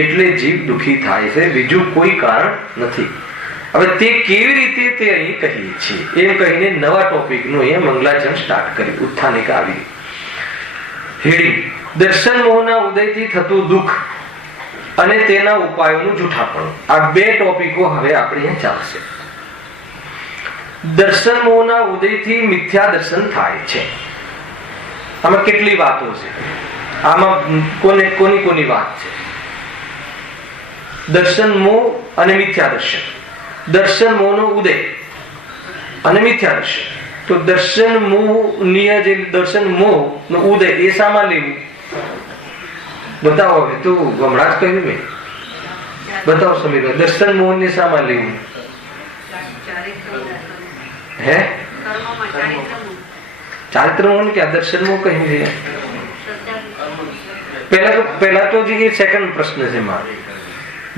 એટલે જીવ દુઃખી થાય છે, બીજું કોઈ કારણ નથી. હવે તે કેવી રીતે તે અહીં કહીએ છીએ એમ કહીને નવા ટોપિકનું અહીંયા મંગલાચરણ સ્ટાર્ટ કર્યું. ઉત્થાનિકા આવી. હેડિંગ: દર્શન મોહના ઉદયથી થતું દુઃખ અને તેના ઉપાયોનું જૂઠાપણું. આ બે ટોપિકો હવે આપણે અહીંયા ચાલશે. દર્શન મોહના ઉદયથી મિથ્યા દર્શન થાય છે. આમાં કેટલી વાતો છે? આમાં કોની વાત છે? દર્શન મોહ અને મિથ્યા દર્શન. દર્શન મોહનો ઉદય અને મિથ્યા દર્શન. તો દર્શન મોહનીય જે દર્શન મોહ નો ઉદય એ શામાં લેવું? બતાવો. હવે તો હમણાં જ કહ્યું મેં. બતાવો સમીર. દર્શન મોહ ને શામાં લેવું? હે ચારિત્ર મોહ કે દર્શન મોહ કહ્યું છે? પહેલા તો જે સેકન્ડ પ્રશ્ન છે મારો.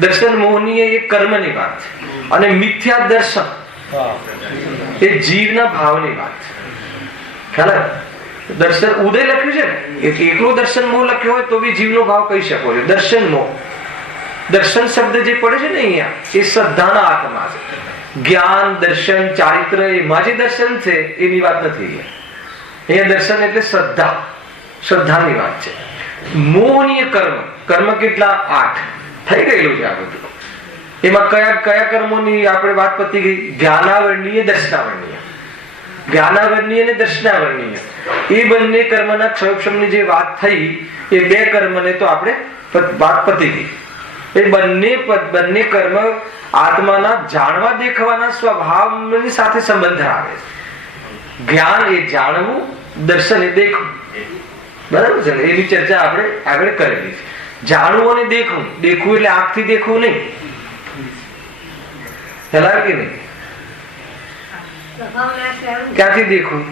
દર્શન મોહની એ કર્મની વાત છે અને મિથ્યા દર્શન એ જીવના ભાવની વાત છે. ખ્યાલ? દર્શન ઉદય લખ્યું છે ને, એકલો દર્શન મોહ લખ્યો હોય તો બી જીવનો ભાવ કહી શકો છો. દર્શન મોહ, દર્શન શબ્દ જે પડે છે ને અહીંયા, એ શ્રદ્ધાના આત્મા છે. જ્ઞાન, દર્શન, ચારિત્ર એમાં જે દર્શન છે એની વાત નથી. અહીંયા દર્શન એટલે શ્રદ્ધા, શ્રદ્ધાની વાત છે. મોહનીય કર્મ, કર્મ કેટલા? 8 થઈ ગયેલું છે આ બધું. એમાં કયા કર્મોની આપણે વાત પતી ગઈ? જ્ઞાનાવરણીય, દર્શનાવરણીય. જ્ઞાનાવરણીય અને દર્શનાવરણીય એ બંને કર્મના ક્ષયક્ષમની જે વાત થઈ, એ બે કર્મને તો આપણે વાત પતી ગઈ. એ બંને કર્મ આત્માના જાણવા દેખવાના સ્વભાવની સાથે સંબંધ ધરાવે છે. જ્ઞાન એ જાણવું, દર્શન એ દેખવું. બરાબર છે ને? એની ચર્ચા આપણે આગળ કરેલી છે. જાણવું અને દેખવું. દેખવું એટલે આંખથી દેખવું નહીં. ખ્યાલ કે નહીં? ક્યાંથી દેખવું?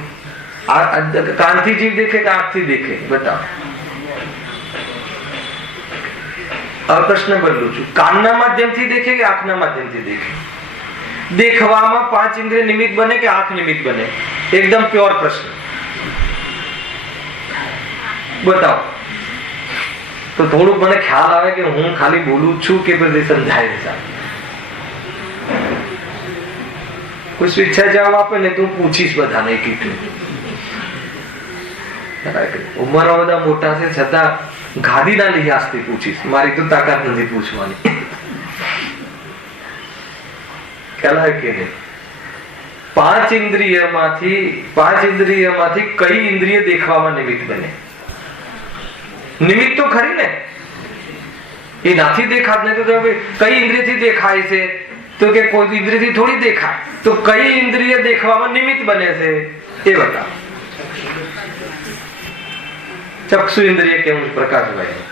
કાનથી જીવ દેખે કે આંખથી દેખે? બતાવો. હવે પ્રશ્ન બદલું છું. કાનના માધ્યમથી દેખે કે આંખના માધ્યમથી દેખે? દેખવામાં 5 ઇન્દ્રિય નિમિત્ત બને કે આંખ નિમિત્ત બને? એકદમ પ્યોર પ્રશ્ન. બતાવો તો થોડુંક મને ખ્યાલ આવે કે હું ખાલી બોલું છું કે બધી સમજાય છે. કોઈ સ્વેચ્છા જવાબ આપે ને તો હું પૂછીશ બધાને કીધું. ઉંમર બધા મોટા છે છતાં ગાદીના લિહાઝથી પૂછીશ. મારી તો તાકાત નથી પૂછવાની. ખ્યાલ આવે કે નહીં? 5 ઇન્દ્રિયમાંથી કઈ ઇન્દ્રિય દેખવામાં નિમિત્ત બને? નિમિત્ત તો ખરી ને, એ નાથી દેખાત નહીં તો કઈ ઇન્દ્રિયથી દેખાય છે? તો કે કોઈ ઇન્દ્રિયથી થોડી દેખાય. તો કઈ ઇન્દ્રિય દેખવામાં નિમિત્ત બને છે એ બતાવો. ચક્ષુ ઇન્દ્રિય કેવું? પ્રકાશભાઈ.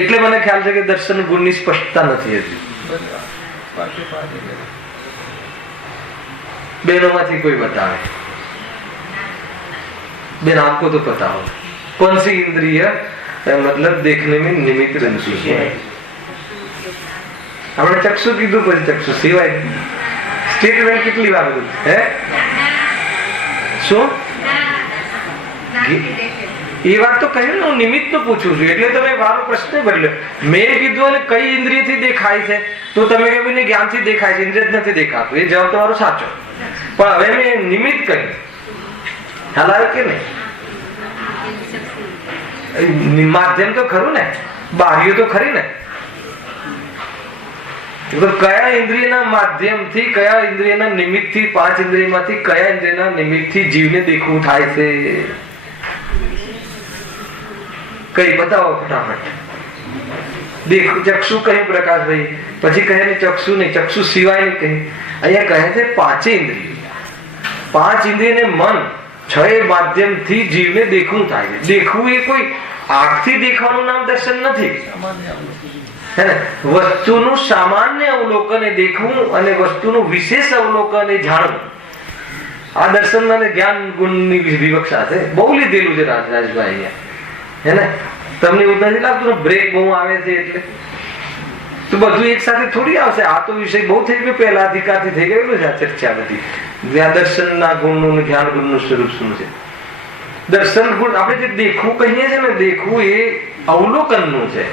એટલે મને ખ્યાલ છે કે દર્શન ગુણની સ્પષ્ટતા નથી હજી. બેનોમાંથી કોઈ बतावे. बेन आपको तो पता हो कौन सी इंद्रिय मतलब देखने में निमित्त बनती है? हमने चक्षु कीधु પછી ચક્ષુ સિવાય સ્ટેટમેન્ટ કેટલી વાર હતું હે? શું એ વાત તો કહ્યું ને, હું નિમિત્ત નું પૂછું છું એટલે તમે મારો પ્રશ્ન બદલ્યો. મેં કીધું અને કઈ ઇન્દ્રિયથી દેખાય છે તો તમે કહ્યું ને જ્ઞાનથી દેખાય છે, ઇન્દ્રિય નથી દેખાતું. એ જવાબ તમારો સાચો. પણ હવે મેં નિમિત્ત કહ્યું. ખ્યાલ આવે કે નહીં? માધ્યમ તો ખરું ને, બાહ્ય તો ખરી ને. તો કયા ઇન્દ્રિયના માધ્યમથી, કયા ઇન્દ્રિયના નિમિત્તથી, 5 ઇન્દ્રિયમાંથી કયા ઇન્દ્રિયના નિમિત્તથી જીવને દેખવું થાય છે? કઈ બતાવો ફટાફટ. દેખ ચક્ષુ કહ્યું પ્રકાશભાઈ, પછી કહે ને ચક્ષુ નહીં, ચક્ષુ સિવાય નહીં કહ્યું. અહીંયા કહે છે 5 ઇન્દ્રિય. 5 ઇન્દ્રિયને મન 6 માધ્યમથી જીવને દેખવું થાય છે. દેખવું એ કોઈ આંખથી દેખવાનું નામ દર્શન નથી. હે ને? વસ્તુનું સામાન્ય અવલોકન એ દેખવું અને વસ્તુનું વિશેષ અવલોકન એ જાણવું. આ દર્શન અને જ્ઞાન ગુણની વિવક્ષા છે. બહુ લીધેલું છે રાજભાઈ. હે ને? તમને એવું નથી લાગતું બ્રેક બહુ આવે છે એટલે? તો બધું એક સાથે થોડી આવશે. આ તો વિષય બહુ થઈ ગયો, પહેલા અધિકારથી થઈ ગયેલું છે આ ચર્ચા બધી. દર્શનના ગુણનું, જ્ઞાન ગુણનું સ્વરૂપ શું છે? દર્શન ગુણ આપણે જે દેખવું કહીએ છીએ ને, દેખવું એ અવલોકનનું છે.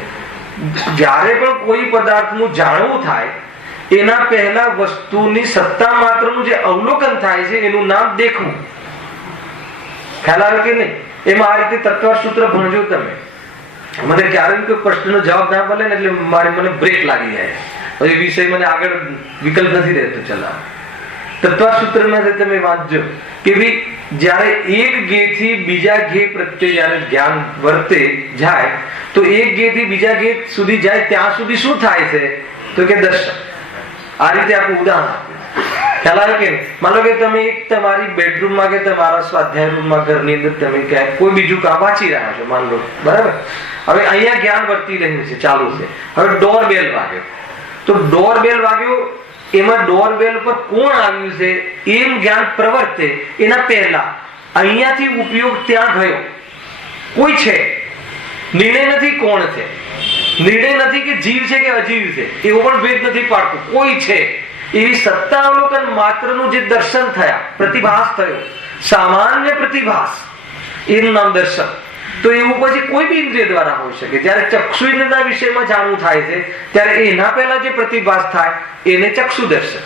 જ્યારે પણ કોઈ પદાર્થનું જાણવું થાય એના પહેલા વસ્તુની સત્તા માત્રનું જે અવલોકન થાય છે એનું નામ દેખવું. ખ્યાલ આવે કે નહીં? એમાં આ રીતે તત્વ સૂત્ર ભણજો તમે. મને ક્યારેય કોઈ પ્રશ્નનો જવાબ ના મળે ને એટલે મને બ્રેક લાગી જાય, પછી વિષય મને આગળ વિકલ્પ નથી રહેતો ચલાવ. તત્વસૂત્રમાં તમે વાંચજો કે ભાઈ જ્યારે એક જ્ઞેયથી બીજા જ્ઞેય પ્રત્યે જ્યારે જ્ઞાન વર્તે જાય તો એક જ્ઞેયથી બીજા જ્ઞેય સુધી જાય ત્યાં સુધી શું થાય છે તો કે દર્શન. આ રીતે આપણું ઉદાહરણ આપ્યું. ખ્યાલ આવે કે માનો કે તમે એક તમારી બેડરૂમમાં કે તમારા સ્વાધ્યાય રૂમમાં ઘરની અંદર તમે ક્યાંક કોઈ બીજું કામ વાંચી રહ્યા છો માન લો, બરાબર. હવે અહીંયા જ્ઞાન વર્તી રહ્યું છે, ચાલુ છે. હવે ડોરબેલ વાગ્યો તો ડોરબેલ વાગ્યો, એમાં ડોરબેલ પર કોણ આવ્યું છે એમ જ્ઞાન પ્રવર્તે એના પહેલા અહીંયાથી ઉપયોગ ત્યાં ગયો. કોઈ છે, નિર્ણય નથી કોણ છે, નિર્ણય નથી કે જીવ છે કે અજીવ છે, એવો પણ ભેદ નથી પાડતું. કોઈ છે એવી સત્તાવલોકન માત્રનું જે દર્શન થયા, પ્રતિભાસ થયો, સામાન્ય પ્રતિભાસ, એનું નામ દર્શન. તો એવું પછી કોઈ બી ઇન્દ્રિય દ્વારા હોઈ શકે. જ્યારે ચક્ષુ ઇન્દ્રિયના વિષયમાં જાણવું થાય છે ત્યારે એના પહેલા જે પ્રતિભાસ થાય એને ચક્ષુ દર્શન.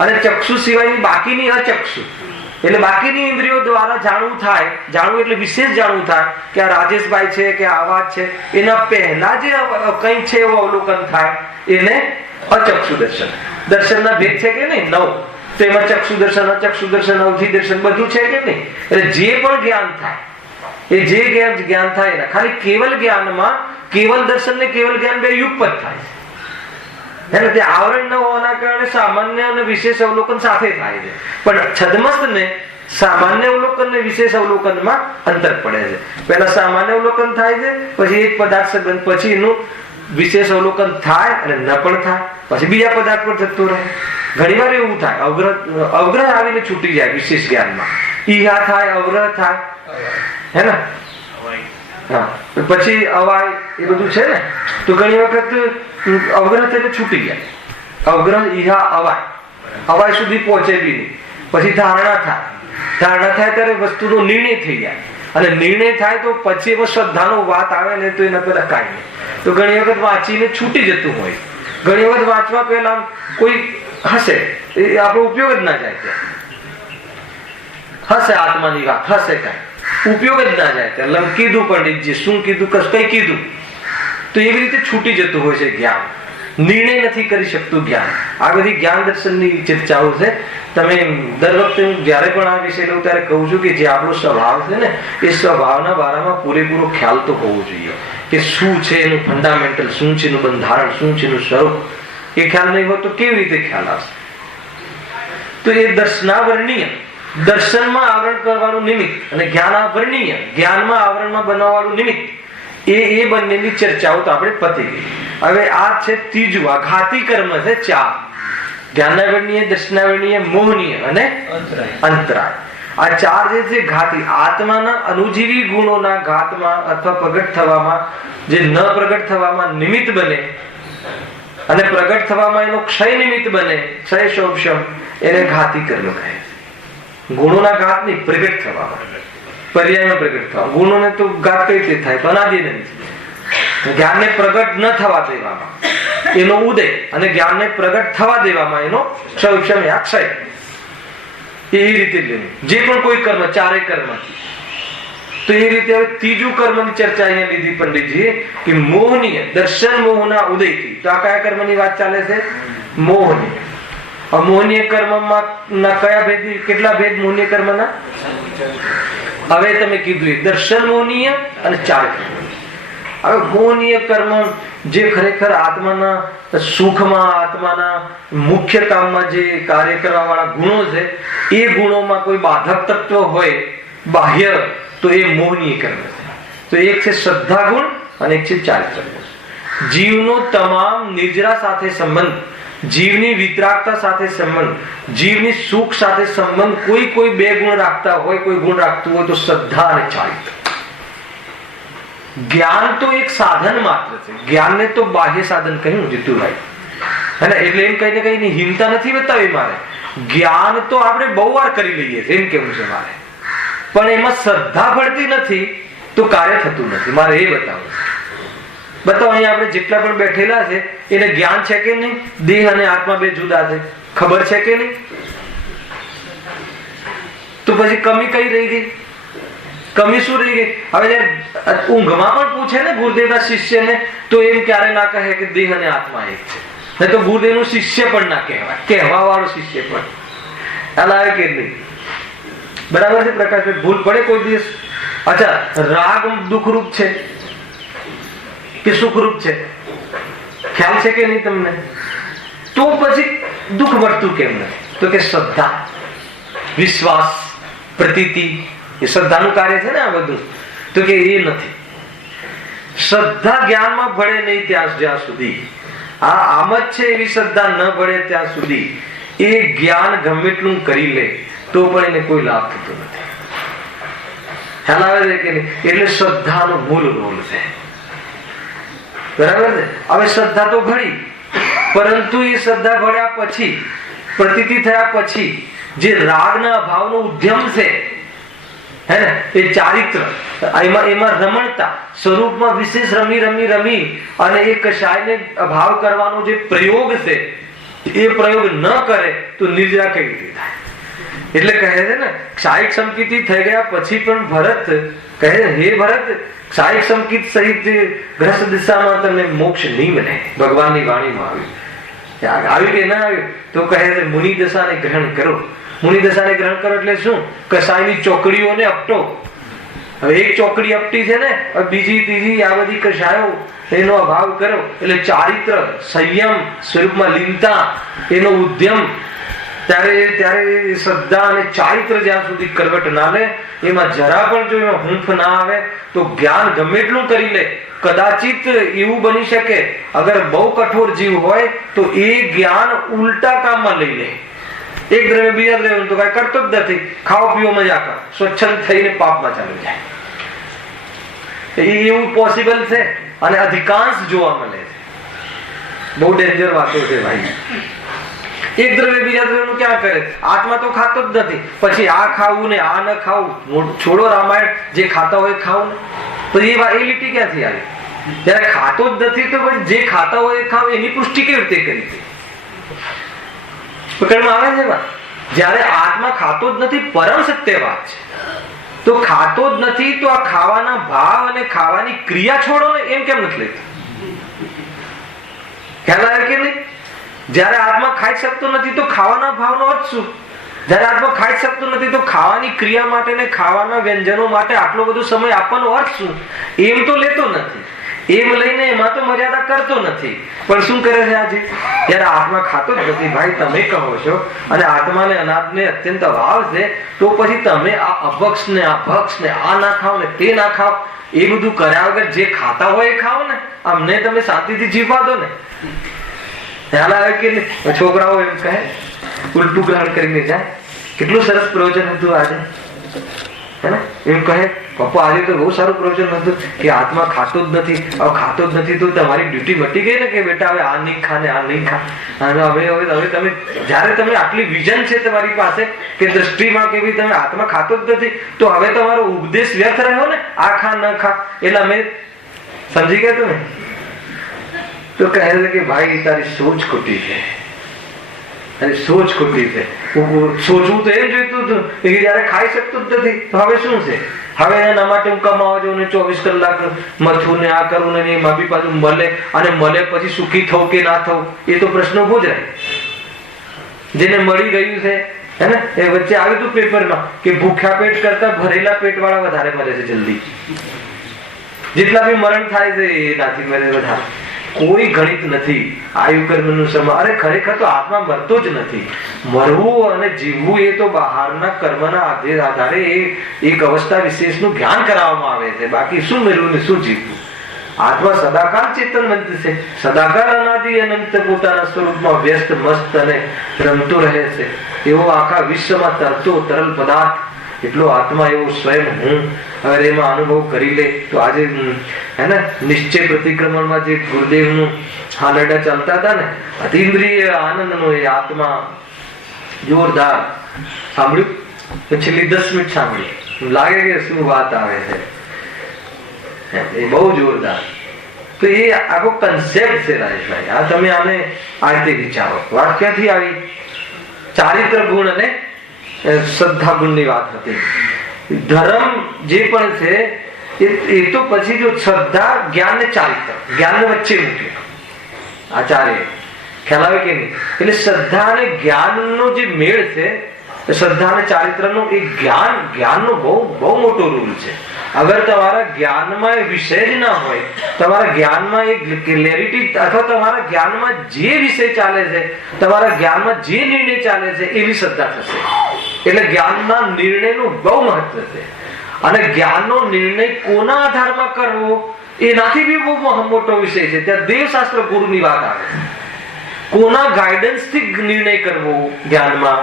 અને ચક્ષુ સિવાયની બાકીની અચક્ષુ એટલે બાકીની ઇન્દ્રિયો દ્વારા જાણવું થાય. જાણવું એટલે વિશેષ જાણવું થાય કે આ રાજેશભાઈ છે કે આ અવાજ છે, એના પહેલા જે કંઈ છે એવું અવલોકન થાય એને અચક્ષુ દર્શન. દર્શનના ભેદ છે કે નહીં? 9. તો એમાં ચક્ષુ દર્શન, અચક્ષુ દર્શન, અવધિ દર્શન બધું છે કે નહીં? એટલે જે પણ જ્ઞાન થાય એ જે જ્ઞાન થાય એના ખાલી કેવલ જ્ઞાનમાં કેવલ દર્શન ને કેવલ જ્ઞાન બે યુગપત થાય છે. એને તે આવરણ ન હોવાના કારણે સામાન્ય અને વિશેષ અવલોકન સાથે થાય છે. પણ છદ્મસ્ત ને સામાન્ય અવલોકન ને વિશેષ અવલોકનમાં અંતર પડે છે. પહેલા સામાન્ય અવલોકન થાય છે, પછી એક પદાર્થ સંબંધ, પછી એનું વિશેષ અવલોકન થાય અને ન પણ થાય, પછી બીજા પદાર્થ પર જતું રહે. ઘણી વાર એવું થાય, અવગ્રહ આવીને છૂટી જાય વિશેષ જ્ઞાનમાં. ઈહા થાય, અવગ્રહ થાય, હે ને? હા, પછી અવાય એ બધું છે ને. તો ઘણી વખત અવગ્રહ થઈને છૂટી જાય. અવગ્રહ, ઈહા, અવાય, અવાય સુધી પહોંચે બી નહીં. પછી ધારણા થાય. ધારણા થાય ત્યારે વસ્તુનો નિર્ણય થઈ જાય. અને નિર્ણય થાય તો પછી એમાં શ્રદ્ધાનો વાત આવે ને તો એના પેલા કાંઈ નહીં. તો ઘણી વખત વાંચીને છૂટી જતું હોય. ઘણી વખત વાંચવા પહેલા કોઈ હશે, એ આપણો ઉપયોગ જ ના જાય ત્યાં. હશે આત્માની વાત, હશે કાંઈ ઉપયોગ જ ના જાય ત્યાં. કીધું પંડિતજી, શું કીધું, કઈ કીધું, તો એવી રીતે છૂટી જતું હોય છે જ્ઞાન. નિર્ણય નથી કરી શકતું જ્ઞાન. આ બધી જ્ઞાન દર્શનની ચર્ચાઓ છે. તમે દર વખતે હું જયારે પણ આ વિષય લઉં ત્યારે કહું છું કે જે આપણો સ્વભાવ છે ને એ સ્વભાવના બારામાં પૂરેપૂરો ખ્યાલ તો હોવો જોઈએ કે શું છે એનું ફંડામેન્ટલ, શું છે એનું બંધારણ, શું છે એનું સ્વરૂપ. એ ખ્યાલ નહીં હોય તો કેવી રીતે ખ્યાલ આવશે? તો એ દર્શનાવરણીય, દર્શનમાં આવરણ કરવાનું નિમિત્ત અને જ્ઞાનાવરણીય, જ્ઞાનમાં આવરણમાં બનાવવાનું નિમિત્ત, એ બંનેની ચર્ચાઓ તો આપણે પતી ગઈ. હવે આ છે ત્રીજું, આ ઘાતી કર્મ છે 4: જ્ઞાનાવરણીય, દર્શનાવરણીય, મોહનીય અને અંતરાય. આ 4 જે છે ઘાતી, આત્માના અનુજીવી ગુણોના ઘાતમાં અથવા પ્રગટ થવામાં, જે ન પ્રગટ થવામાં નિમિત્ત બને અને પ્રગટ થવામાં એનો ક્ષય નિમિત્ત બને, ક્ષય શોભશમ, એને ઘાતી કર્મ કહે છે. ગુણોના ઘાત નહીં, પ્રગટ થવામાં, પર્યાયમાં પ્રગટ થવા. ગુણોને તો ઘાત કઈ રીતે થાય? અનાદિ નથી. જ્ઞાનને પ્રગટ ન થવા દેવામાં એનો ઉદય અને જ્ઞાનને પ્રગટ થવા દેવામાં એનો ક્ષય. એ રીતે લેવું જે પણ કોઈ કર્મ, 4 કર્મથી. તો એ રીતે હવે ત્રીજું કર્મની ચર્ચા અહીંયા લીધી પંડિતજીએ કે મોહનીય, દર્શન મોહના ઉદયથી. તો આ કયા કર્મની વાત ચાલે છે? મોહનીય. અમોહનીય કર્મમાં ના કયા ભેદ, કેટલા ભેદ મોહનીય કર્મના? હવે તમે કીધું દર્શન મોહનીય અને 4 કર્મ. હવે મોહનીય કર્મ જે ખરેખર આત્માના સુખમાં, આત્માના મુખ્ય કામમાં જે કાર્ય કરવા વાળા ગુણો છે, એ ગુણોમાં કોઈ બાધક તત્વ હોય બાહ્ય, તો એ મોહનીય કર્મ છે. તો એક છે શ્રદ્ધા ગુણ અને એક છે ચારિત્ર ગુણ. જીવનો તમામ નિર્જરા સાથે સંબંધ, જીવની વિતરાગતા સાથે સંબંધ, જીવની સુખ સાથે સંબંધ, કોઈ 2 ગુણ રાખતા હોય, કોઈ ગુણ રાખતું હોય તો શ્રદ્ધા અને ચારિત્ર. જ્ઞાન તો એક સાધન માત્ર છે. જ્ઞાનને તો બાહ્ય સાધન કહ્યું જીતુભાઈ, હે ને? એટલે એમ કહીને કઈ હિંમતા નથી બતાવી મારે. જ્ઞાન તો આપણે બહુ વાર કરી લઈએ છીએ એમ કેવું છે મારે, પણ એમાં શ્રદ્ધા પડતી નથી તો કાર્ય થતું નથી. મારે એ બતાવવું. બતાવો, અહીંયા આપણે જેટલા પણ બેઠેલા છે એને જ્ઞાન છે કે નહીં? દેહ અને આત્મા 2 જુદા છે, ખબર છે કે નહીં? તો પછી કમી કઈ રહી ગઈ? કમી શું રહી ગઈ? હવે ઊંઘમાં પણ પૂછે ને ગુરુદેવના શિષ્યને, તો એમ ક્યારે ના કહે કે દેહ અને આત્મા એક છે. નહીં તો ગુરુદેવનું શિષ્ય પણ ના કહેવાય, કહેવા વાળો શિષ્ય પણ. ખ્યાલ આવે કે નહીં? બરાબર છે પ્રકાશભાઈ? ભૂલ પડે કોઈ દિવસ? અચ્છા, રાગ દુઃખરૂપ છે કે સુખરૂપ છે? ખ્યાલ છે કે નહીં તમને? તો પછી દુઃખ વધતું કેમ નથી? તો કે શ્રદ્ધા, વિશ્વાસ, પ્રતીતિ, એ શ્રદ્ધાનું કાર્ય છે ને આ બધું. તો કે એ નથી. શ્રદ્ધા જ્ઞાનમાં ભળે નહીં જ્યાં સુધી, આમ જ છે એવી શ્રદ્ધા ન ભળે ત્યાં સુધી એ જ્ઞાન ગમે એટલું કરી લે તો પણ એને કોઈ લાભ થતો નથી. ખ્યાલ આવે છે કે નહીં? એટલે શ્રદ્ધાનો મૂળ રોલ છે. બરાબર છે? હવે શ્રદ્ધા તો ભળી, પરંતુ એ શ્રદ્ધા ભળ્યા પછી, પ્રતીતિ થયા પછી જે રાગના ભાવનો ઉદ્યમ છે, હે ને, એ ચારિત્ર, એમાં રમણતા, સ્વરૂપમાં વિશેષ રમી અને એ કશાયને અભાવ કરવાનો જે પ્રયોગ છે, એ પ્રયોગ ન કરે તો નિર્જરા કઈ રીતે થાય? એટલે કહે છે ને, ક્ષાયિક સંકિતિ થઈ ગયા પછી પણ ભરત કહે છે, હે ભરત, ક્ષાયિક સંકિત સહિત ગ્રસ્ત દિશામાં તમને મોક્ષ નહીં મળે. ભગવાનની વાણીમાં આવ્યું કે ના આવ્યું? તો કહે છે મુનિ દશાને ગ્રહણ કરો. મુનિ દશાને ગ્રહણ કરો એટલે શું? કસાયની ચોકડીઓને અપટો. હવે એક ચોકડી અપટી છે ને, બીજી ત્રીજી આ બધી કસાયો એનો અભાવ કરો. એટલે ચારિત્ર, સંયમ, સ્વરૂપમાં લીનતા, એનો ઉદ્યમ, ત્યારે શ્રદ્ધા અને ચારિત્ર જ્યાં સુધી કરવટ ના લે, એમાં જરા પણ જો એમાં હૂંફ ના આવે તો જ્ઞાન ગમે એટલું કરી લે. કદાચિત એવું બની શકે, અગર બહુ કઠોર જીવ હોય તો એ જ્ઞાન ઉલટા કામમાં લઈ લે. એક દ્રવ્ય બીજા દ્રવ્ય તો કઈ કરતો જ નથી, ખાઓ પીઓ મજા કર, સ્વચ્છંદ થઈને પાપમાં ચાલી જાય. એવું પોસિબલ છે અને અધિકાંશ જોવા મળે છે. બહુ ડેન્જર વાતો છે ભાઈ. એક દ્રવ્ય બીજા દ્રવ્યનું ક્યાં કરે? આત્મા તો ખાતો જ નથી, પછી આ ખાવું ને આ ન ખાવું, છોડો રામાયણ, જે ખાતા હોય ખાવું ને. તો એ લીટી ક્યાંથી આવી? જયારે ખાતો જ નથી તો પછી જે ખાતા હોય એ ખાવ, એની પુષ્ટિ કેવી રીતે કરી? પકડમાં આવે છે? જયારે આત્મા ખાતો જ નથી, પરમ સત્ય વાત છે. તો ખાતો જ નથી તો આ ખાવાના ભાવ અને ખાવાની ક્રિયા છોડો ને, એમ કેમ નથી લેતું? ખ્યાલ આવે કે નહીં? જયારે આત્મા ખાઈ શકતો નથી તો ખાવાના ભાવનો અર્થ શું? જયારે આત્મા ખાઈ શકતો નથી તો ખાવાની ક્રિયા માટે ને ખાવાના વ્યંજનો માટે આટલો બધો સમય આપવાનો અર્થ શું? એમ તો લેતો નથી. એમ લઈને એમાં તો મર્યાદા કરતો નથી. પણ શું કરે છે આજે? જયારે આત્મા ખાતો જ નથી, ભાઈ તમે કહો છો, અને આત્માને અનાદને અત્યંત અભાવ છે, તો પછી તમે આ અભક્ષ ને આ ભક્ષ ને આ ના ખાવ ને તે ના ખાવ, એ બધું કર્યા વગર જે ખાતા હોય એ ખાવ ને. અમને તમે શાંતિથી જીવવા દો ને. ખ્યાલ આવે કે છોકરાઓ એમ કહે, ઉલટું ગ્રહણ કરીને જાય. કેટલું સરસ પ્રવચન હતું આજે, હે ને? એમ કહે, પપ્પા આજે તો બહુ સારું પ્રવચન હતું કે આત્મા ખાતો જ નથી. હવે ખાતો જ નથી તો તમારી ડ્યુટી મટી ગઈ ને, કે બેટા હવે આ નહીં ખા ને આ નહીં ખા. હવે તમે જયારે તમે આટલી વિઝન છે તમારી પાસે કે દ્રષ્ટિમાં કે તમે આત્મા ખાતો જ નથી, તો હવે તમારો ઉપદેશ વ્યર્થ રહ્યો ને, આ ખા ન ખા. એટલે અમે સમજી ગયા તમે? તો કહે છે કે ભાઈ તારી સોચ ખોટી છે, અને સોચ ખોટી છે. સોચવું તો એમ જોઈતું હતું કે જયારે ખાઈ શકતું જ નથી તો હવે શું છે? હવે એના માટે હું કમાવા જાઉં ને 24 કલાક મથું ને આ કરું ને એમાં બી પાછું મળે, અને મળે પછી સુખી થવું કે ના થવું, એ તો પ્રશ્ન ઉભો જ રહે. જેને મળી ગયું છે, હે ને, એ વચ્ચે આવ્યું હતું પેપરમાં કે ભૂખ્યા પેટ કરતા ભરેલા પેટ વાળા વધારે મરે છે જલ્દી. જેટલા બી મરણ થાય છે એનાથી મરે વધારે. કોઈ ગણિત નથી આયુ કર્મનું સમય. અરે ખરેખર તો આત્મા મરતો જ નથી. મરવું અને જીવવું એ તો બહારના કર્મના આધારે એક અવસ્થા વિશેષનું જ્ઞાન કરાવવામાં આવે છે. બાકી શું મરવું ને શું જીવવું? આત્મા સદાકાળ ચેતનવંત છે, સદાકાળ અનાદિ અનંત પોતાના સ્વરૂપમાં વ્યસ્ત મસ્ત અને રમતો રહે છે. એવો આખા વિશ્વમાં તરતો તરલ પદાર્થ એટલો આત્મા એવો સ્વયં હું. હવે એમાં અનુભવ કરી લે તો આજે હે ને, નિશ્ચય પ્રતિક્રમણમાં જે ગુરુદેવનું હાલરડા ચાલતા હતા ને, અતિન્દ્રિય આનંદનો એ આત્મા જોરદાર સાંભળ્યું. છેલ્લી 10 મિનિટ સાંભળી, લાગે કે શું વાત આવે છે, એ બહુ જોરદાર. તો એ આખો કન્સેપ્ટ છે રાજેશભાઈ. આ તમે આને આ રીતે વિચારો. વાત ક્યાંથી આવી? ચારિત્ર ગુણ અને શ્રદ્ધા ગુણની વાત હતી. ધર્મ જે પણ છે એ તો પછી જો શ્રદ્ધા જ્ઞાન ને ચારિત્ર, જ્ઞાન ને વચ્ચે મૂકે આચાર્ય, ખ્યાલ આવે કે નહીં? એટલે શ્રદ્ધા અને જ્ઞાનનો જે મેળ છે, શ્રદ્ધા અને ચારિત્રનો એ જ્ઞાનનો બહુ મોટો રૂલ છે. અગર તમારા જ્ઞાનમાં એ વિષય જ ના હોય, તમારા જ્ઞાનમાં એ ક્લેરિટી અથવા તમારા જ્ઞાનમાં જે વિષય ચાલે છે, તમારા જ્ઞાનમાં જે નિર્ણય ચાલે છે એવી શ્રદ્ધા થશે. એટલે જ્ઞાનના નિર્ણયનું બહુ મહત્વ છે. અને જ્ઞાનનો નિર્ણય કોના આધારમાં કરવો એનાથી બી બહુ મોટો વિષય છે. ત્યાં દેવશાસ્ત્ર ગુરુની વાત આવે. કોના ગાઈડન્સ થી નિર્ણય કરવો જ્ઞાનમાં,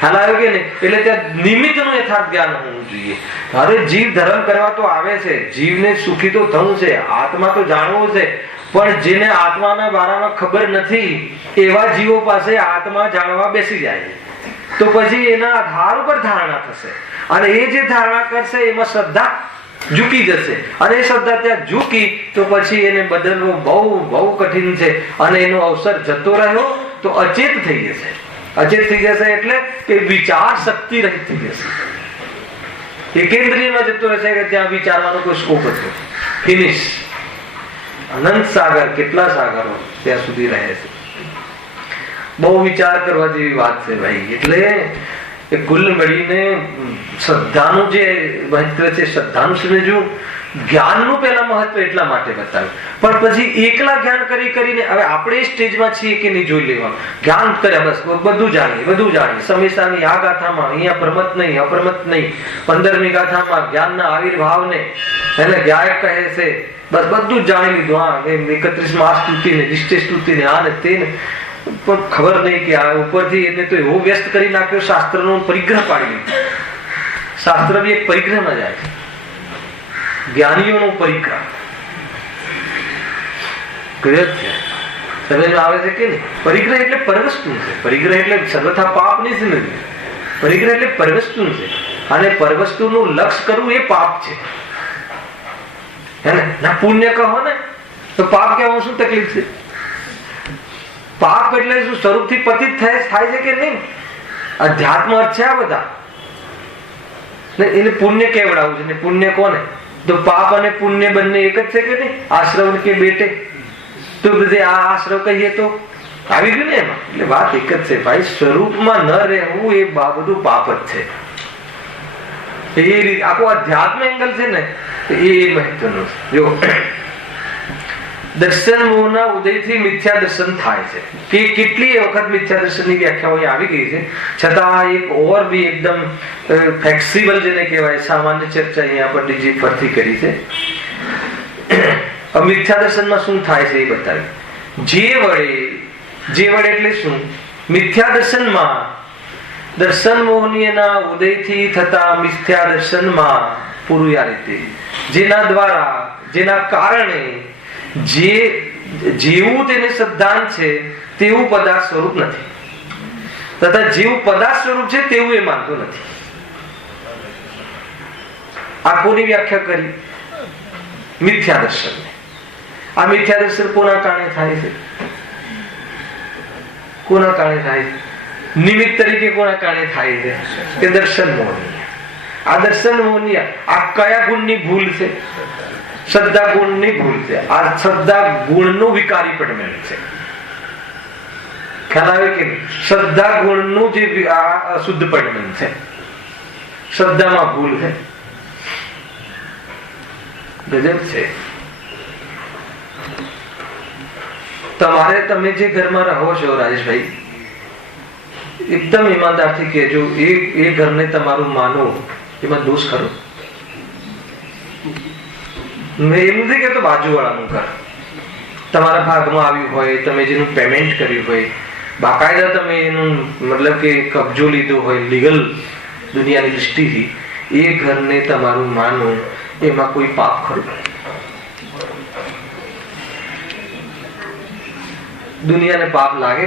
હાલ આવ્યો કે નહીં? એટલે ત્યાં નિમિત્તનું યથાર્થ જ્ઞાન હોવું જોઈએ. હવે જીવ ધર્મ કરવા તો આવે છે, જીવને સુખી તો થવું છે, આત્મા તો જાણવો છે, પણ જેને આત્માના બારામાં ખબર નથી એવા જીવો પાસે આત્મા જાણવા બેસી જાય તો પછી એના આધાર ઉપર ધારણા થશે. અને એ જે ધારણા કરશે એમાં શ્રદ્ધા ઝૂકી જશે. અને એ શ્રદ્ધા ત્યાં ઝૂકી તો પછી એને બદલવું બહુ કઠિન છે. અને એનો અવસર જતો રહ્યો તો અચેત થઈ જશે. અચેત થઈ જશે એટલે કે વિચાર શક્તિ રહિત થઈ જશે. એકેન્દ્રિયમાં જતો રહેશે કે ત્યાં વિચારવાનો કોઈ સ્કોપ હતો. ફિનિશ. અનંત સાગર, કેટલા સાગરો ત્યાં સુધી રહે છે. બહુ વિચાર કરવા જેવી વાત છે ભાઈ. એટલે એ કુલ મળીને શ્રદ્ધાનું જે મહત્વ છે, શ્રદ્ધાનું સમજવું, જ્ઞાનનું પહેલા મહત્વ એટલા માટે બતાવ્યું. પણ પછી એકલા જ્ઞાન કરીને હવે આપણે એ સ્ટેજમાં છીએ કે નહીં જોઈ લેવાનું. જ્ઞાન કર્યા બસ બધું જાણીએ. સમયસાની આ ગાથામાં અહીંયા પ્રમત નહીં, અપ્રમત નહીં, 15મી ગાથામાં જ્ઞાનના આવિર્ભાવને એને ગાયક કહે છે, બસ બધું જ જાણી લીધું. હા, 31માં સ્તુતિને, નિશ્ચય સ્તુતિને, આ ને તેને, પણ ખબર નહીં કે આ ઉપરથી એને તો એવો વ્યસ્ત કરી નાખ્યો, શાસ્ત્રનો પરિગ્રહ પાડી લીધો. શાસ્ત્ર બી એક પરિગ્રહમાં જાય છે, જ્ઞાનીઓનો પરિગ્રહ. સમજ આવે છે કે નહીં? પરિગ્રહ એટલે પરવસ્તુ છે. પરિગ્રહ એટલે સર્વથા પાપ નહીં સમજવું. પરિગ્રહ એટલે પરવસ્તુ છે. અને પરવસ્તુનું લક્ષ્ય કરવું એ પાપ છે. હે ને? ના પુણ્ય કહો ને તો પાપ કહેવામાં શું તકલીફ છે? પાપ એટલે શું સ્વરૂપથી પતિત થાય છે કે નહીં? અધ્યાત્મ અર્થ છે આ બધા. એને પુણ્ય કેવડાવું છે. ને પુણ્ય કોને? તો પાપ અને પુણ્ય બંને એક જ છે કે નહીં? આશ્રવ કે બેટે. તો બધે આ આશ્રવ કહીએ તો આવી ગયું ને એમાં. એટલે વાત એક જ છે ભાઈ, સ્વરૂપમાં ન રહેવું એ બધું પાપ જ છે. એ રીતે આખો અધ્યાત્મ એંગલ છે ને એ મહત્વનું છે. જો દર્શન મોહના ઉદયથી મિથ્યા દર્શન થાય છે કે કેટલી વખત મિથ્યા દર્શનની વ્યાખ્યાઓ આવી ગઈ છે, છતાં એક ઓર બી એકદમ ફ્લેક્સિબલ જેને કહેવાય સામાન્ય ચર્ચા અહીંયા પંડિતજી ફરતી કરી છે. મિથ્યા દર્શનમાં શું થાય છે એ બતાવ્યું. જે વડે એટલે શું? મિથ્યા દર્શનમાં દર્શન મોહનીયના ઉદયથી થતા મિથ્યા દર્શનમાં પૂરું આ રીતે, જેના દ્વારા, જેના કારણે જેવું તેને શ્રદ્ધાંત છે તેવું પદાર્થ સ્વરૂપ નથી, તથા જેવું પદાર્થ સ્વરૂપ છે તેવું એ માનતો નથી. આ કોની વ્યાખ્યા કરી? મિથ્યા દર્શન. આ મિથ્યા દર્શન કોના કારણે થાય છે? કોના કારણે થાય છે? નિમિત્ત તરીકે કોના કારણે થાય છે? કે દર્શન મોહનીય. આ દર્શન મોહનીય આ કયા ગુણની ભૂલ છે? શ્રદ્ધા ગુણની ભૂલ છે. આ શ્રદ્ધા ગુણનું વિકારી પડમેલ છે. ખ્યાલ આવે કે શ્રદ્ધા ગુણનું જે અશુદ્ધ પડમેલ છે, શ્રદ્ધામાં ભૂલ છે. ગજબ છે. તમે જે ઘરમાં રહો છો રાજેશભાઈ, એકદમ ઈમાનદારથી કહેજો, એ ઘરને તમારું માનો, એમાં દોષ ખરો? એમ નથી કહેતો બાજુવાળાનું ઘર તમારા ભાગમાં આવ્યું હોય, તમે જેનું પેમેન્ટ કર્યું હોય, બાકાયદા તમે એનું મતલબ કે કબજો લીધો હોય લીગલ દુનિયાની દૃષ્ટિથી, એ ઘરને તમારું માનો, એમાં કોઈ પાપ ખરું? દુનિયાને પાપ લાગે?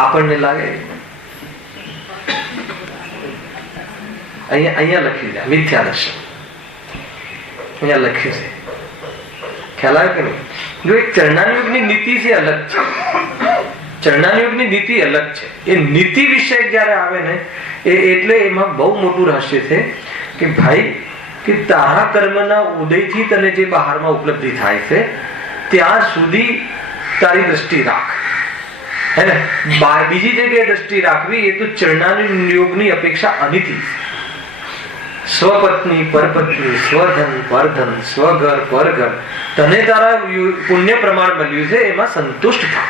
આપણને લાગે? અહીંયા લખી દે મિથ્યા દર્શન. અહીંયા લખ્યું છે. ખ્યાલ આવે કે નહીં? જો એક ચરણાયુગની નીતિ છે, અલગ છે. ચરણાયુગની નીતિ અલગ છે. એ નીતિ વિષય જયારે આવે ને એટલે એમાં બહુ મોટું રહસ્ય છે કે ભાઈ કે તારા કર્મના ઉદયથી તને જે બહારમાં ઉપલબ્ધિ થાય છે ત્યાં સુધી તારી દ્રષ્ટિ રાખ, હે ને? બીજી જગ્યાએ દ્રષ્ટિ રાખવી એ તો ચરણાની યોગની અપેક્ષા અનિતિ. સ્વપત્ની પરપત્ની, સ્વધન પરધન, સ્વઘર પરઘર, તને તારા પુણ્ય પ્રમાણ મળ્યું છે એમાં સંતુષ્ટ થા.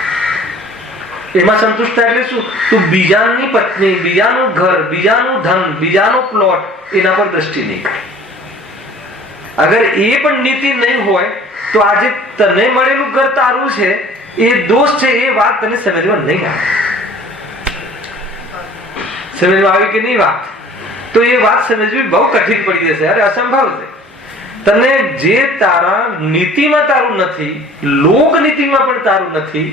એમાં સંતુષ્ટ થાય એટલે શું? તું બીજાની પત્ની, બીજાનું ઘર, બીજાનું ધન, બીજાનો પ્લોટ એના પર દ્રષ્ટિ નહીં કરે. અગર એ પણ નીતિ નહીં હોય તો આજે તને મળેલું ઘર તારું છે એ દોષ છે એ વાત તને સમજમાં નહીં આવે. સમજમાં આવી કે નહીં વાત? તો એ વાત સમજવી બહુ કઠિન પડી જશે. અરે અસંભવ છે. તને જે તારા નીતિમાં તારું નથી, લોક નીતિમાં પણ તારું નથી,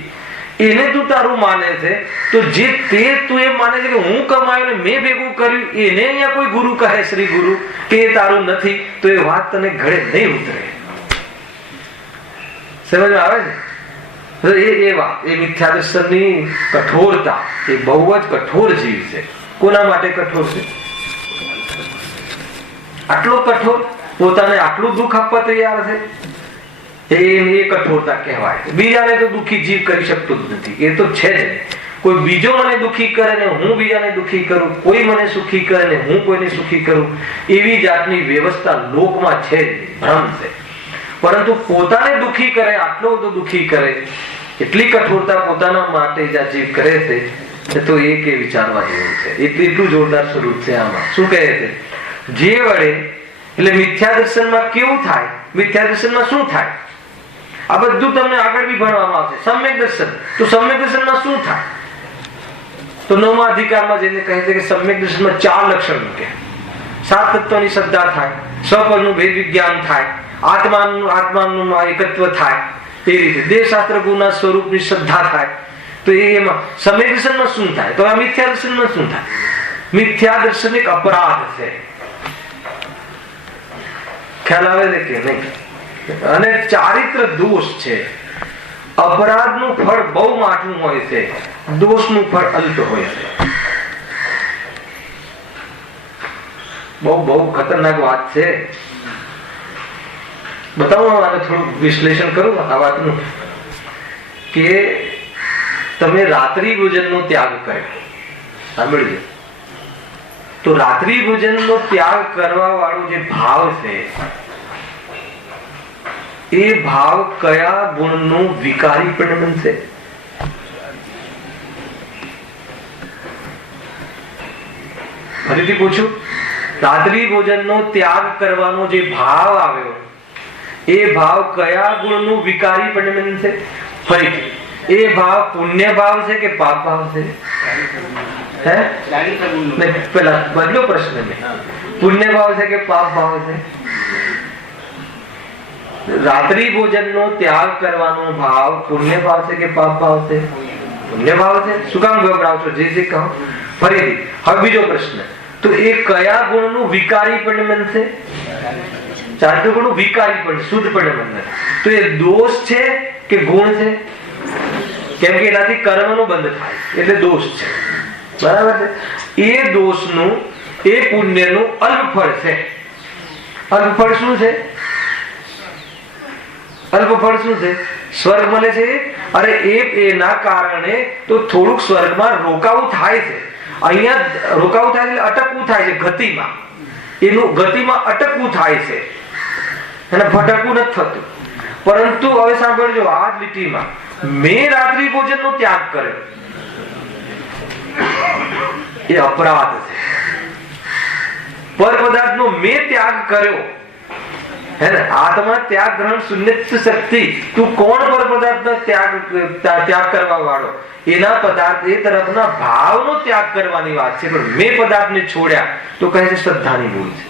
એને તું તારું માને છે, તો જે તે તું એમ માને છે કે હું કમાયું ને મેં ભેગું કર્યું, એને અહીંયા કોઈ ગુરુ કહે, શ્રી ગુરુ, કે એ તારું નથી, તો એ વાત તને ગળે નહીં ઉતરે. સમજમાં આવે છે? એ વાત, એ મિથ્યા દર્શનની કઠોરતા એ બહુ જ કઠોર જીવ છે. કોના માટે કઠોર છે? આટલો કઠોર, પોતાને આટલું દુઃખ આપવા તૈયાર છે, એ કઠોરતા કહેવાય. બીજાને તો દુઃખી જીવ કરી શકતો જ નથી, એ તો છે જ. કોઈ બીજો મને દુઃખી કરે ને હું બીજાને દુઃખી કરું, કોઈ મને સુખી કરે ને હું કોઈને સુખી કરું, એવી જાતની વ્યવસ્થા લોકમાં છે જ, ભ્રમ છે. પરંતુ પોતાને દુઃખી કરે, આટલો બધો દુઃખી કરે, એટલી કઠોરતા પોતાના માટે જે જીવ કરે છે, તો એ કે વિચારવા જેવું છે. એટલું જોરદાર સ્વરૂપ છે આમાં. શું કહે છે? જે વડે, એટલે મિથ્યા દર્શનમાં કેવું થાય, મિથ્યા દર્શનમાં શું થાય, આ બધું તમને આગળ બી ભણવામાં આવશે. સમ્યક દર્શન, તો સમ્યક દર્શનમાં શું થાય? તો 9મા અધિકારમાં જેને કહે છે કે સમ્યક દર્શનમાં 4 લક્ષણ મૂકે. 7 તત્વની શ્રદ્ધા થાય, સ્વપરનું ભેદ વિજ્ઞાન થાય, આત્માનું એકત્વ થાય, એ રીતે દેહશાસ્ત્ર ગુણના સ્વરૂપની શ્રદ્ધા થાય. તો એમાં સમ્યક દર્શનમાં શું થાય? તો આ મિથ્યા દર્શનમાં શું થાય? મિથ્યા દર્શન એક અપરાધ છે. ખ્યાલ આવે છે કે નહીં? અને ચારિત્ર દોષ છે. અપરાધનું ફળ બહુ માઠું હોય છે, દોષનું ફળ અલ્પ હોય છે. બહુ ખતરનાક વાત છે. બતાવો, આને થોડું વિશ્લેષણ કરું આ વાતનું, કે તમે રાત્રિ ભોજનનો ત્યાગ કર્યો, સાંભળજો. તો રાત્રિ ભોજનનો ત્યાગ કરવા વાળો જે ભાવ છે, એ ભાવ કયા ગુણનું વિકારી પણ બનશે? ફરીથી પૂછું, રાત્રિ ભોજનનો ત્યાગ કરવાનો જે ભાવ આવ્યો, એ ભાવ કયા ગુણનું વિકારી પણ બનશે? ફરીથી, એ ભાવ પુણ્ય ભાવ છે કે પાપ ભાવ છે? પેલા બદલો પ્રશ્ન ને. પુણ્ય ભાવ છે કે પાપ ભાવ છે? રાત્રિ ભોજનનો ત્યાગ કરવાનો ભાવ પુણ્ય ભાવ છે કે પાપ ભાવ છે? પુણ્ય ભાવ છે. શું કામ ગભરાવશો? જે કહો. ફરીથી, હવે બીજો પ્રશ્ન, તો એ કયા ગુણનું વિકારી પણ બનશે? ચારિત્ર ગુણનું વિકારી પણ, શુદ્ધ પણ બનશે. તો એ દોષ છે કે ગુણ છે? કેમ કે એનાથી કર્મનો બંધ થાય, એટલે દોષ છે. બરાબર છે? એ દોષનું, એ પુણ્યનું અલ્પ ફળ છે. અલ્પ ફળ શું છે? અલ્પ ફળ શું છે? સ્વર્ગ મળે છે. અરે એના કારણે તો થોડુંક સ્વર્ગમાં રોકાવું થાય છે. અહીંયા રોકાવું થાય એટલે અટકવું થાય છે ગતિમાં. એનું ગતિમાં અટકવું થાય છે અને ભટકવું નથી થતું. પરંતુ હવે સાંભળજો, આ જ લીટીમાં મેં રાત્રિ ભોજનનો ત્યાગ કર્યો, એ અપરાધ છે. પર પદાર્થનો મેં ત્યાગ કર્યો, હે ને? આત્મા ત્યાગ ગ્રહણ શૂન્ય શક્તિ. તું કોણ પર પદાર્થનો ત્યાગ કરવા વાળો? એના પદાર્થ, એ તરફના ભાવનો ત્યાગ કરવાની વાત છે. પણ મેં પદાર્થને છોડ્યા તો કહે છે શ્રદ્ધાની ભૂલ છે.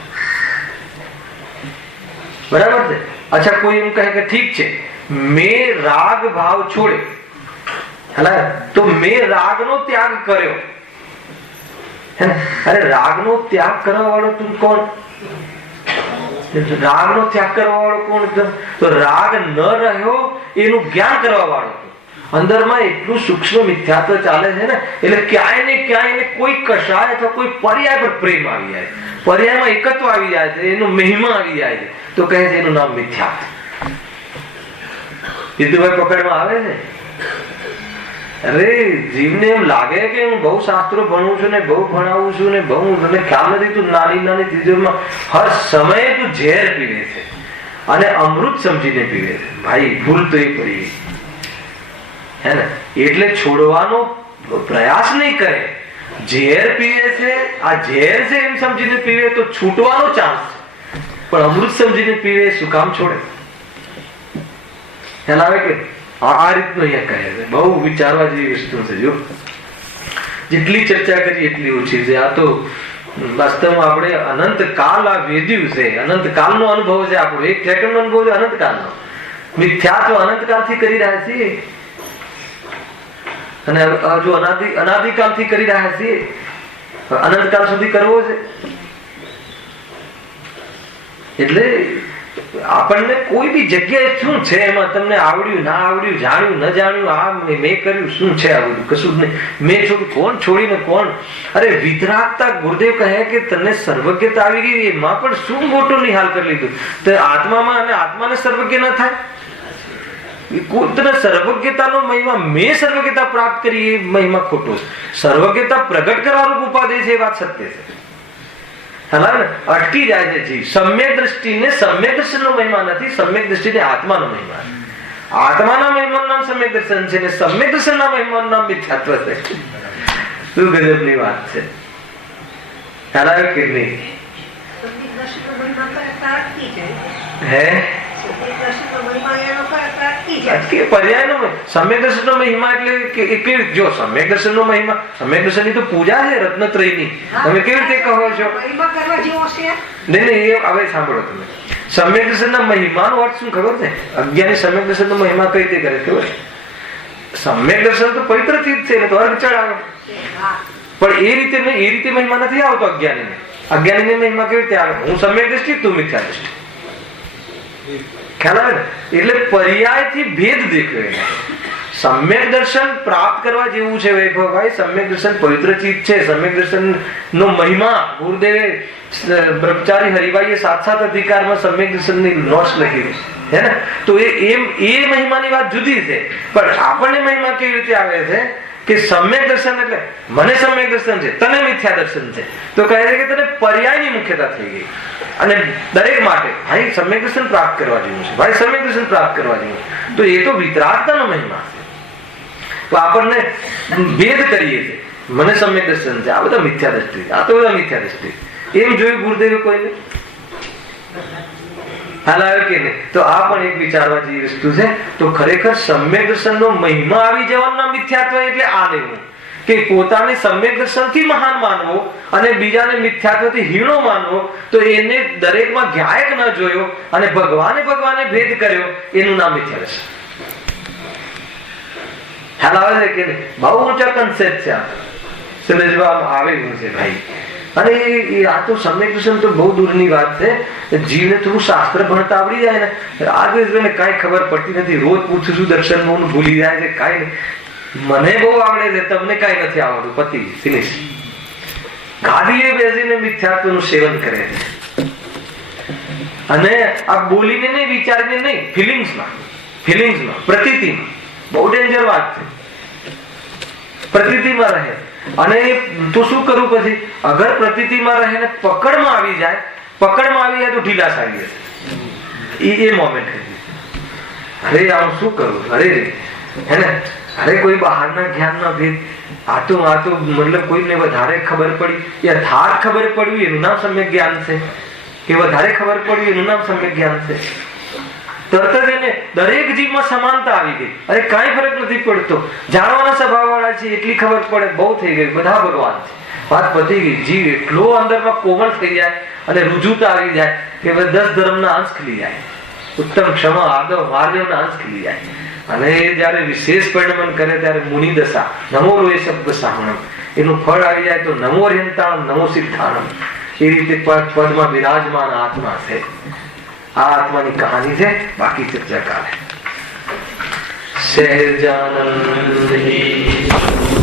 બરાબર છે? અચ્છા, કોઈ એમ કહે કે ઠીક છે, મેં રાગ ભાવ છોડે, તો મેં રાગનો ત્યાગ કર્યો. અરે રાગનો ત્યાગ કરવા વાળો તું કોણ? રાગનો ત્યાગ કરવા વાળો કોણ? તો રાગ ન રહ્યો એનું જ્ઞાન કરવા વાળો. અંદરમાં એટલું સૂક્ષ્મ મિથ્યાત્વ ચાલે છે ને, એટલે ક્યાંય ને ક્યાંય એને કોઈ કશાય અથવા કોઈ પર્યાય પર પ્રેમ આવી જાય, પર્યાયમાં એકત્વ આવી જાય છે, એનો મહિમા આવી જાય છે, તો કહે છે એનું નામ મિથ્યાત્વ. જીતુભાઈ પકડમાં આવે છે. અરે જીવને એમ લાગે કે હું બહુ શાસ્ત્રો ભણું છું ને, બહુ ભણાવું છું ને, બહુ તને ખ્યાલ નથી, તું નાની નાની ચીજોમાં હર સમયે તું ઝેર પીવે છે અને અમૃત સમજીને પીવે છે. ભાઈ ભૂલ તો એ પડી હે ને, એટલે છોડવાનો પ્રયાસ નહીં કરે. ઝેર પીવે છે, આ ઝેર છે એમ સમજીને પીવે તો છૂટવાનો ચાન્સ છે, પણ અમૃત સમજીને પીવે શું કામ છોડે? ખ્યાલ આવે કે આ રીતનું અહીંયા કહે છે. બહુ વિચારવા જેવી વસ્તુ છે. જો જેટલી ચર્ચા કરી એટલી ઓછી છે. આ તો વાસ્તવમાં આપણે અનંત કાળ આ વેદ્યું છે, અનંત કાળનો અનુભવ છે આપણો, એક સેકન્ડનો અનુભવ છે અનંત કાળનો. મિથ્યાત્વ અનંત કાળથી કરી રહ્યા છીએ અને હજુ અનાદિકાળથી કરી રહ્યા છીએ. અનંત કાળ સુધી કરવો છે. એટલે આપણને કોઈ બી જગ્યાએ શું છે એમાં તમને આવડ્યું ના આવડ્યું, જાણ્યું ન જાણ્યું, આ મેં કર્યું, શું છે આ બધું? કશું જ નહીં. મેં છોડ્યું, કોણ છોડીને કોણ? અરે વિતરાગતા, ગુરુદેવ કહે કે તને સર્વજ્ઞતા આવી ગઈ, એમાં પણ શું મોટો નિહાલ કરી લીધું? તો આત્મામાં અને આત્માને સર્વજ્ઞ ન થાય? તને સર્વજ્ઞતાનો મહિમા, મેં સર્વજ્ઞતા પ્રાપ્ત કરી એ મહિમા ખોટો છે. સર્વજ્ઞતા પ્રગટ કરવાનું ઉપાદેય છે, એ વાત સત્ય છે. અટકી જાય છે જીવ. સમ્યક દ્રષ્ટિને સમ્યક દર્શનનો મહિમા નથી, સમ્યક દ્રષ્ટિને આત્માનો મહિમા છે. આત્માના મહિમાનું નામ સમ્યક દર્શન છે ને સમ્યક દર્શનના મહિમાનું નામ મિથ્યાત્વ છે. શું ગજબની વાત છે. ખ્યાલ આવે કે નહીં? હે સમ્યક દર્શનનો મહિમા એટલે જો સમ્યક દર્શનનો મહિમા, સમ્યક દર્શનની તો પૂજા છે રત્નત્રયની. તમે કેવી રીતે કહો છો? નહીં, એ હવે સાંભળો તમે. સમ્યક દર્શનના મહિમાનો અર્થ શું ખબર છે? અજ્ઞાની સમ્યક દર્શનનો મહિમા કઈ રીતે કરે ખબર? સમ્યક દર્શન તો પવિત્ર ચીજ છે, તો અર્ઘ ચડાવે, પણ એ રીતે મહિમા નથી આવતો અજ્ઞાનીને. અજ્ઞાનીને મહિમા કેવી રીતે આવે? હું સમ્યક દ્રષ્ટિ, તું મિથ્યા દ્રષ્ટિ. ખ્યાલ આવે ને? એટલે પર્યાયથી ભેદ દેખાય. સમ્યક દર્શન પ્રાપ્ત કરવા જેવું છે વૈભવભાઈ. સમ્યક દર્શન પવિત્ર ચીજ છે. સમ્યક દર્શન નો મહિમા ગુરુદેવે બ્રહ્મચારી હરિભાઈએ 7 અધિકારમાં સમ્યક દર્શનની નોટ્સ લખી છે ને. તો એ મહિમાની વાત જુદી છે. પણ આપણને મહિમા કેવી રીતે આવે છે કે સમ્યક દર્શન એટલે મને સમ્યક દર્શન છે, તને મિથ્યા દર્શન છે, તો કહે છે કે તને પર્યાયની મુખ્યતા થઈ ગઈ. અને દરેક માટે ભાઈ સમ્યક દર્શન પ્રાપ્ત કરવા જેવું છે, ભાઈ સમ્યક દર્શન પ્રાપ્ત કરવા જેવું. તો એ તો વિતરાગતાનો મહિમા છે. તો આપણને ભેદ કરીએ છીએ, મને સમ્યક દર્શન છે, આ બધા મિથ્યા દ્રષ્ટિ, આ તો બધા મિથ્યા દ્રષ્ટિ. એમ જોયું ગુરુદેવે કોઈને? હાલ આવે કે નહીં? તો આ પણ એક વિચારવા જેવી વસ્તુ છે. તો ખરેખર સમ્યક દર્શનનો મહિમા આવી જવાનો મિથ્યાત્વ એટલે આ લેવું કે પોતાને સમ્યક દર્શનથી મહાન માનવો અને બીજાને મિથ્યાત્વથી હીણો માનવો. તો એને દરેકમાં ગાયક ન જોયો અને ભગવાને ભેદ કર્યો, એનું નામ મિથ્યા દર્શન. ખ્યાલ આવે છે કે નહીં? બહુ ઊંચા કન્સેપ્ટ છે આ, સમજવામાં આવે એવું છે ભાઈ. અને આ તો સમ્યક દર્શન તો બહુ દૂરની વાત છે. જીવને થોડું શાસ્ત્ર ભણતા આવડી જાય ને, આજે કઈ ખબર પડતી નથી. રોજ પૂછું છું દર્શન નું, ભૂલી જાય છે. કઈ મને બહુ આવડે છે, તમને કઈ નથી આવડતું. પતિ ફિનિશ. ગાદીએ બેસીને મિથ્યાત્વનું સેવન કરે છે. અને આ બોલીને નહીં, વિચારીને નહીં, ફિલિંગ્સમાં, પ્રતીતિમાં. બહુ ડેન્જર વાત છે. પ્રતીતિમાં રહે. અને તો શું કરવું પછી? અગર પ્રતીતિમાં રહે ને પકડમાં આવી જાય તો ઢીલાસ આવી જશે. એ મોમેન્ટ અરે આમ શું કરું, અરે હે ને, અરે કોઈ બહારના જ્ઞાનના ભેદ. આ તો મતલબ કોઈને વધારે ખબર પડી, યથાર્થ ખબર પડ્યું એનું નામ સમ્યક જ્ઞાન છે, કે વધારે ખબર પડ્યું એનું નામ સમ્યક જ્ઞાન છે. તરત જ એને દરેક જીવમાં સમાનતા આવી ગઈ. અરે કાંઈ ફરક નથી પડતો, જાણવાના સ્વભાવ વાળા છે એટલી ખબર પડે, બહુ થઈ ગઈ, બધા ભગવાન છે, વાત પતી ગઈ. જીવ એટલો અંદરમાં કોમળ થઈ જાય અને રુજુતા આવી જાય કે 10 ધર્મના અંશ ખીલી જાય, ઉત્તમ, ક્ષમા, આદવ, મહાદેવના અંશ ખીલી જાય. અને જયારે વિશેષ પરિણમન કરે ત્યારે મુનિ દશા, નમો લોય શબ્દ સાહણમ, એનું ફળ આવી જાય તો નમો ર્યંતાણમ, નમો સિદ્ધાણમ. એ રીતે પદમાં બિરાજમાન આત્મા છે. આ આત્માની કહાની છે. બાકી ચર્ચા કાલે. સહેજાનંદ કી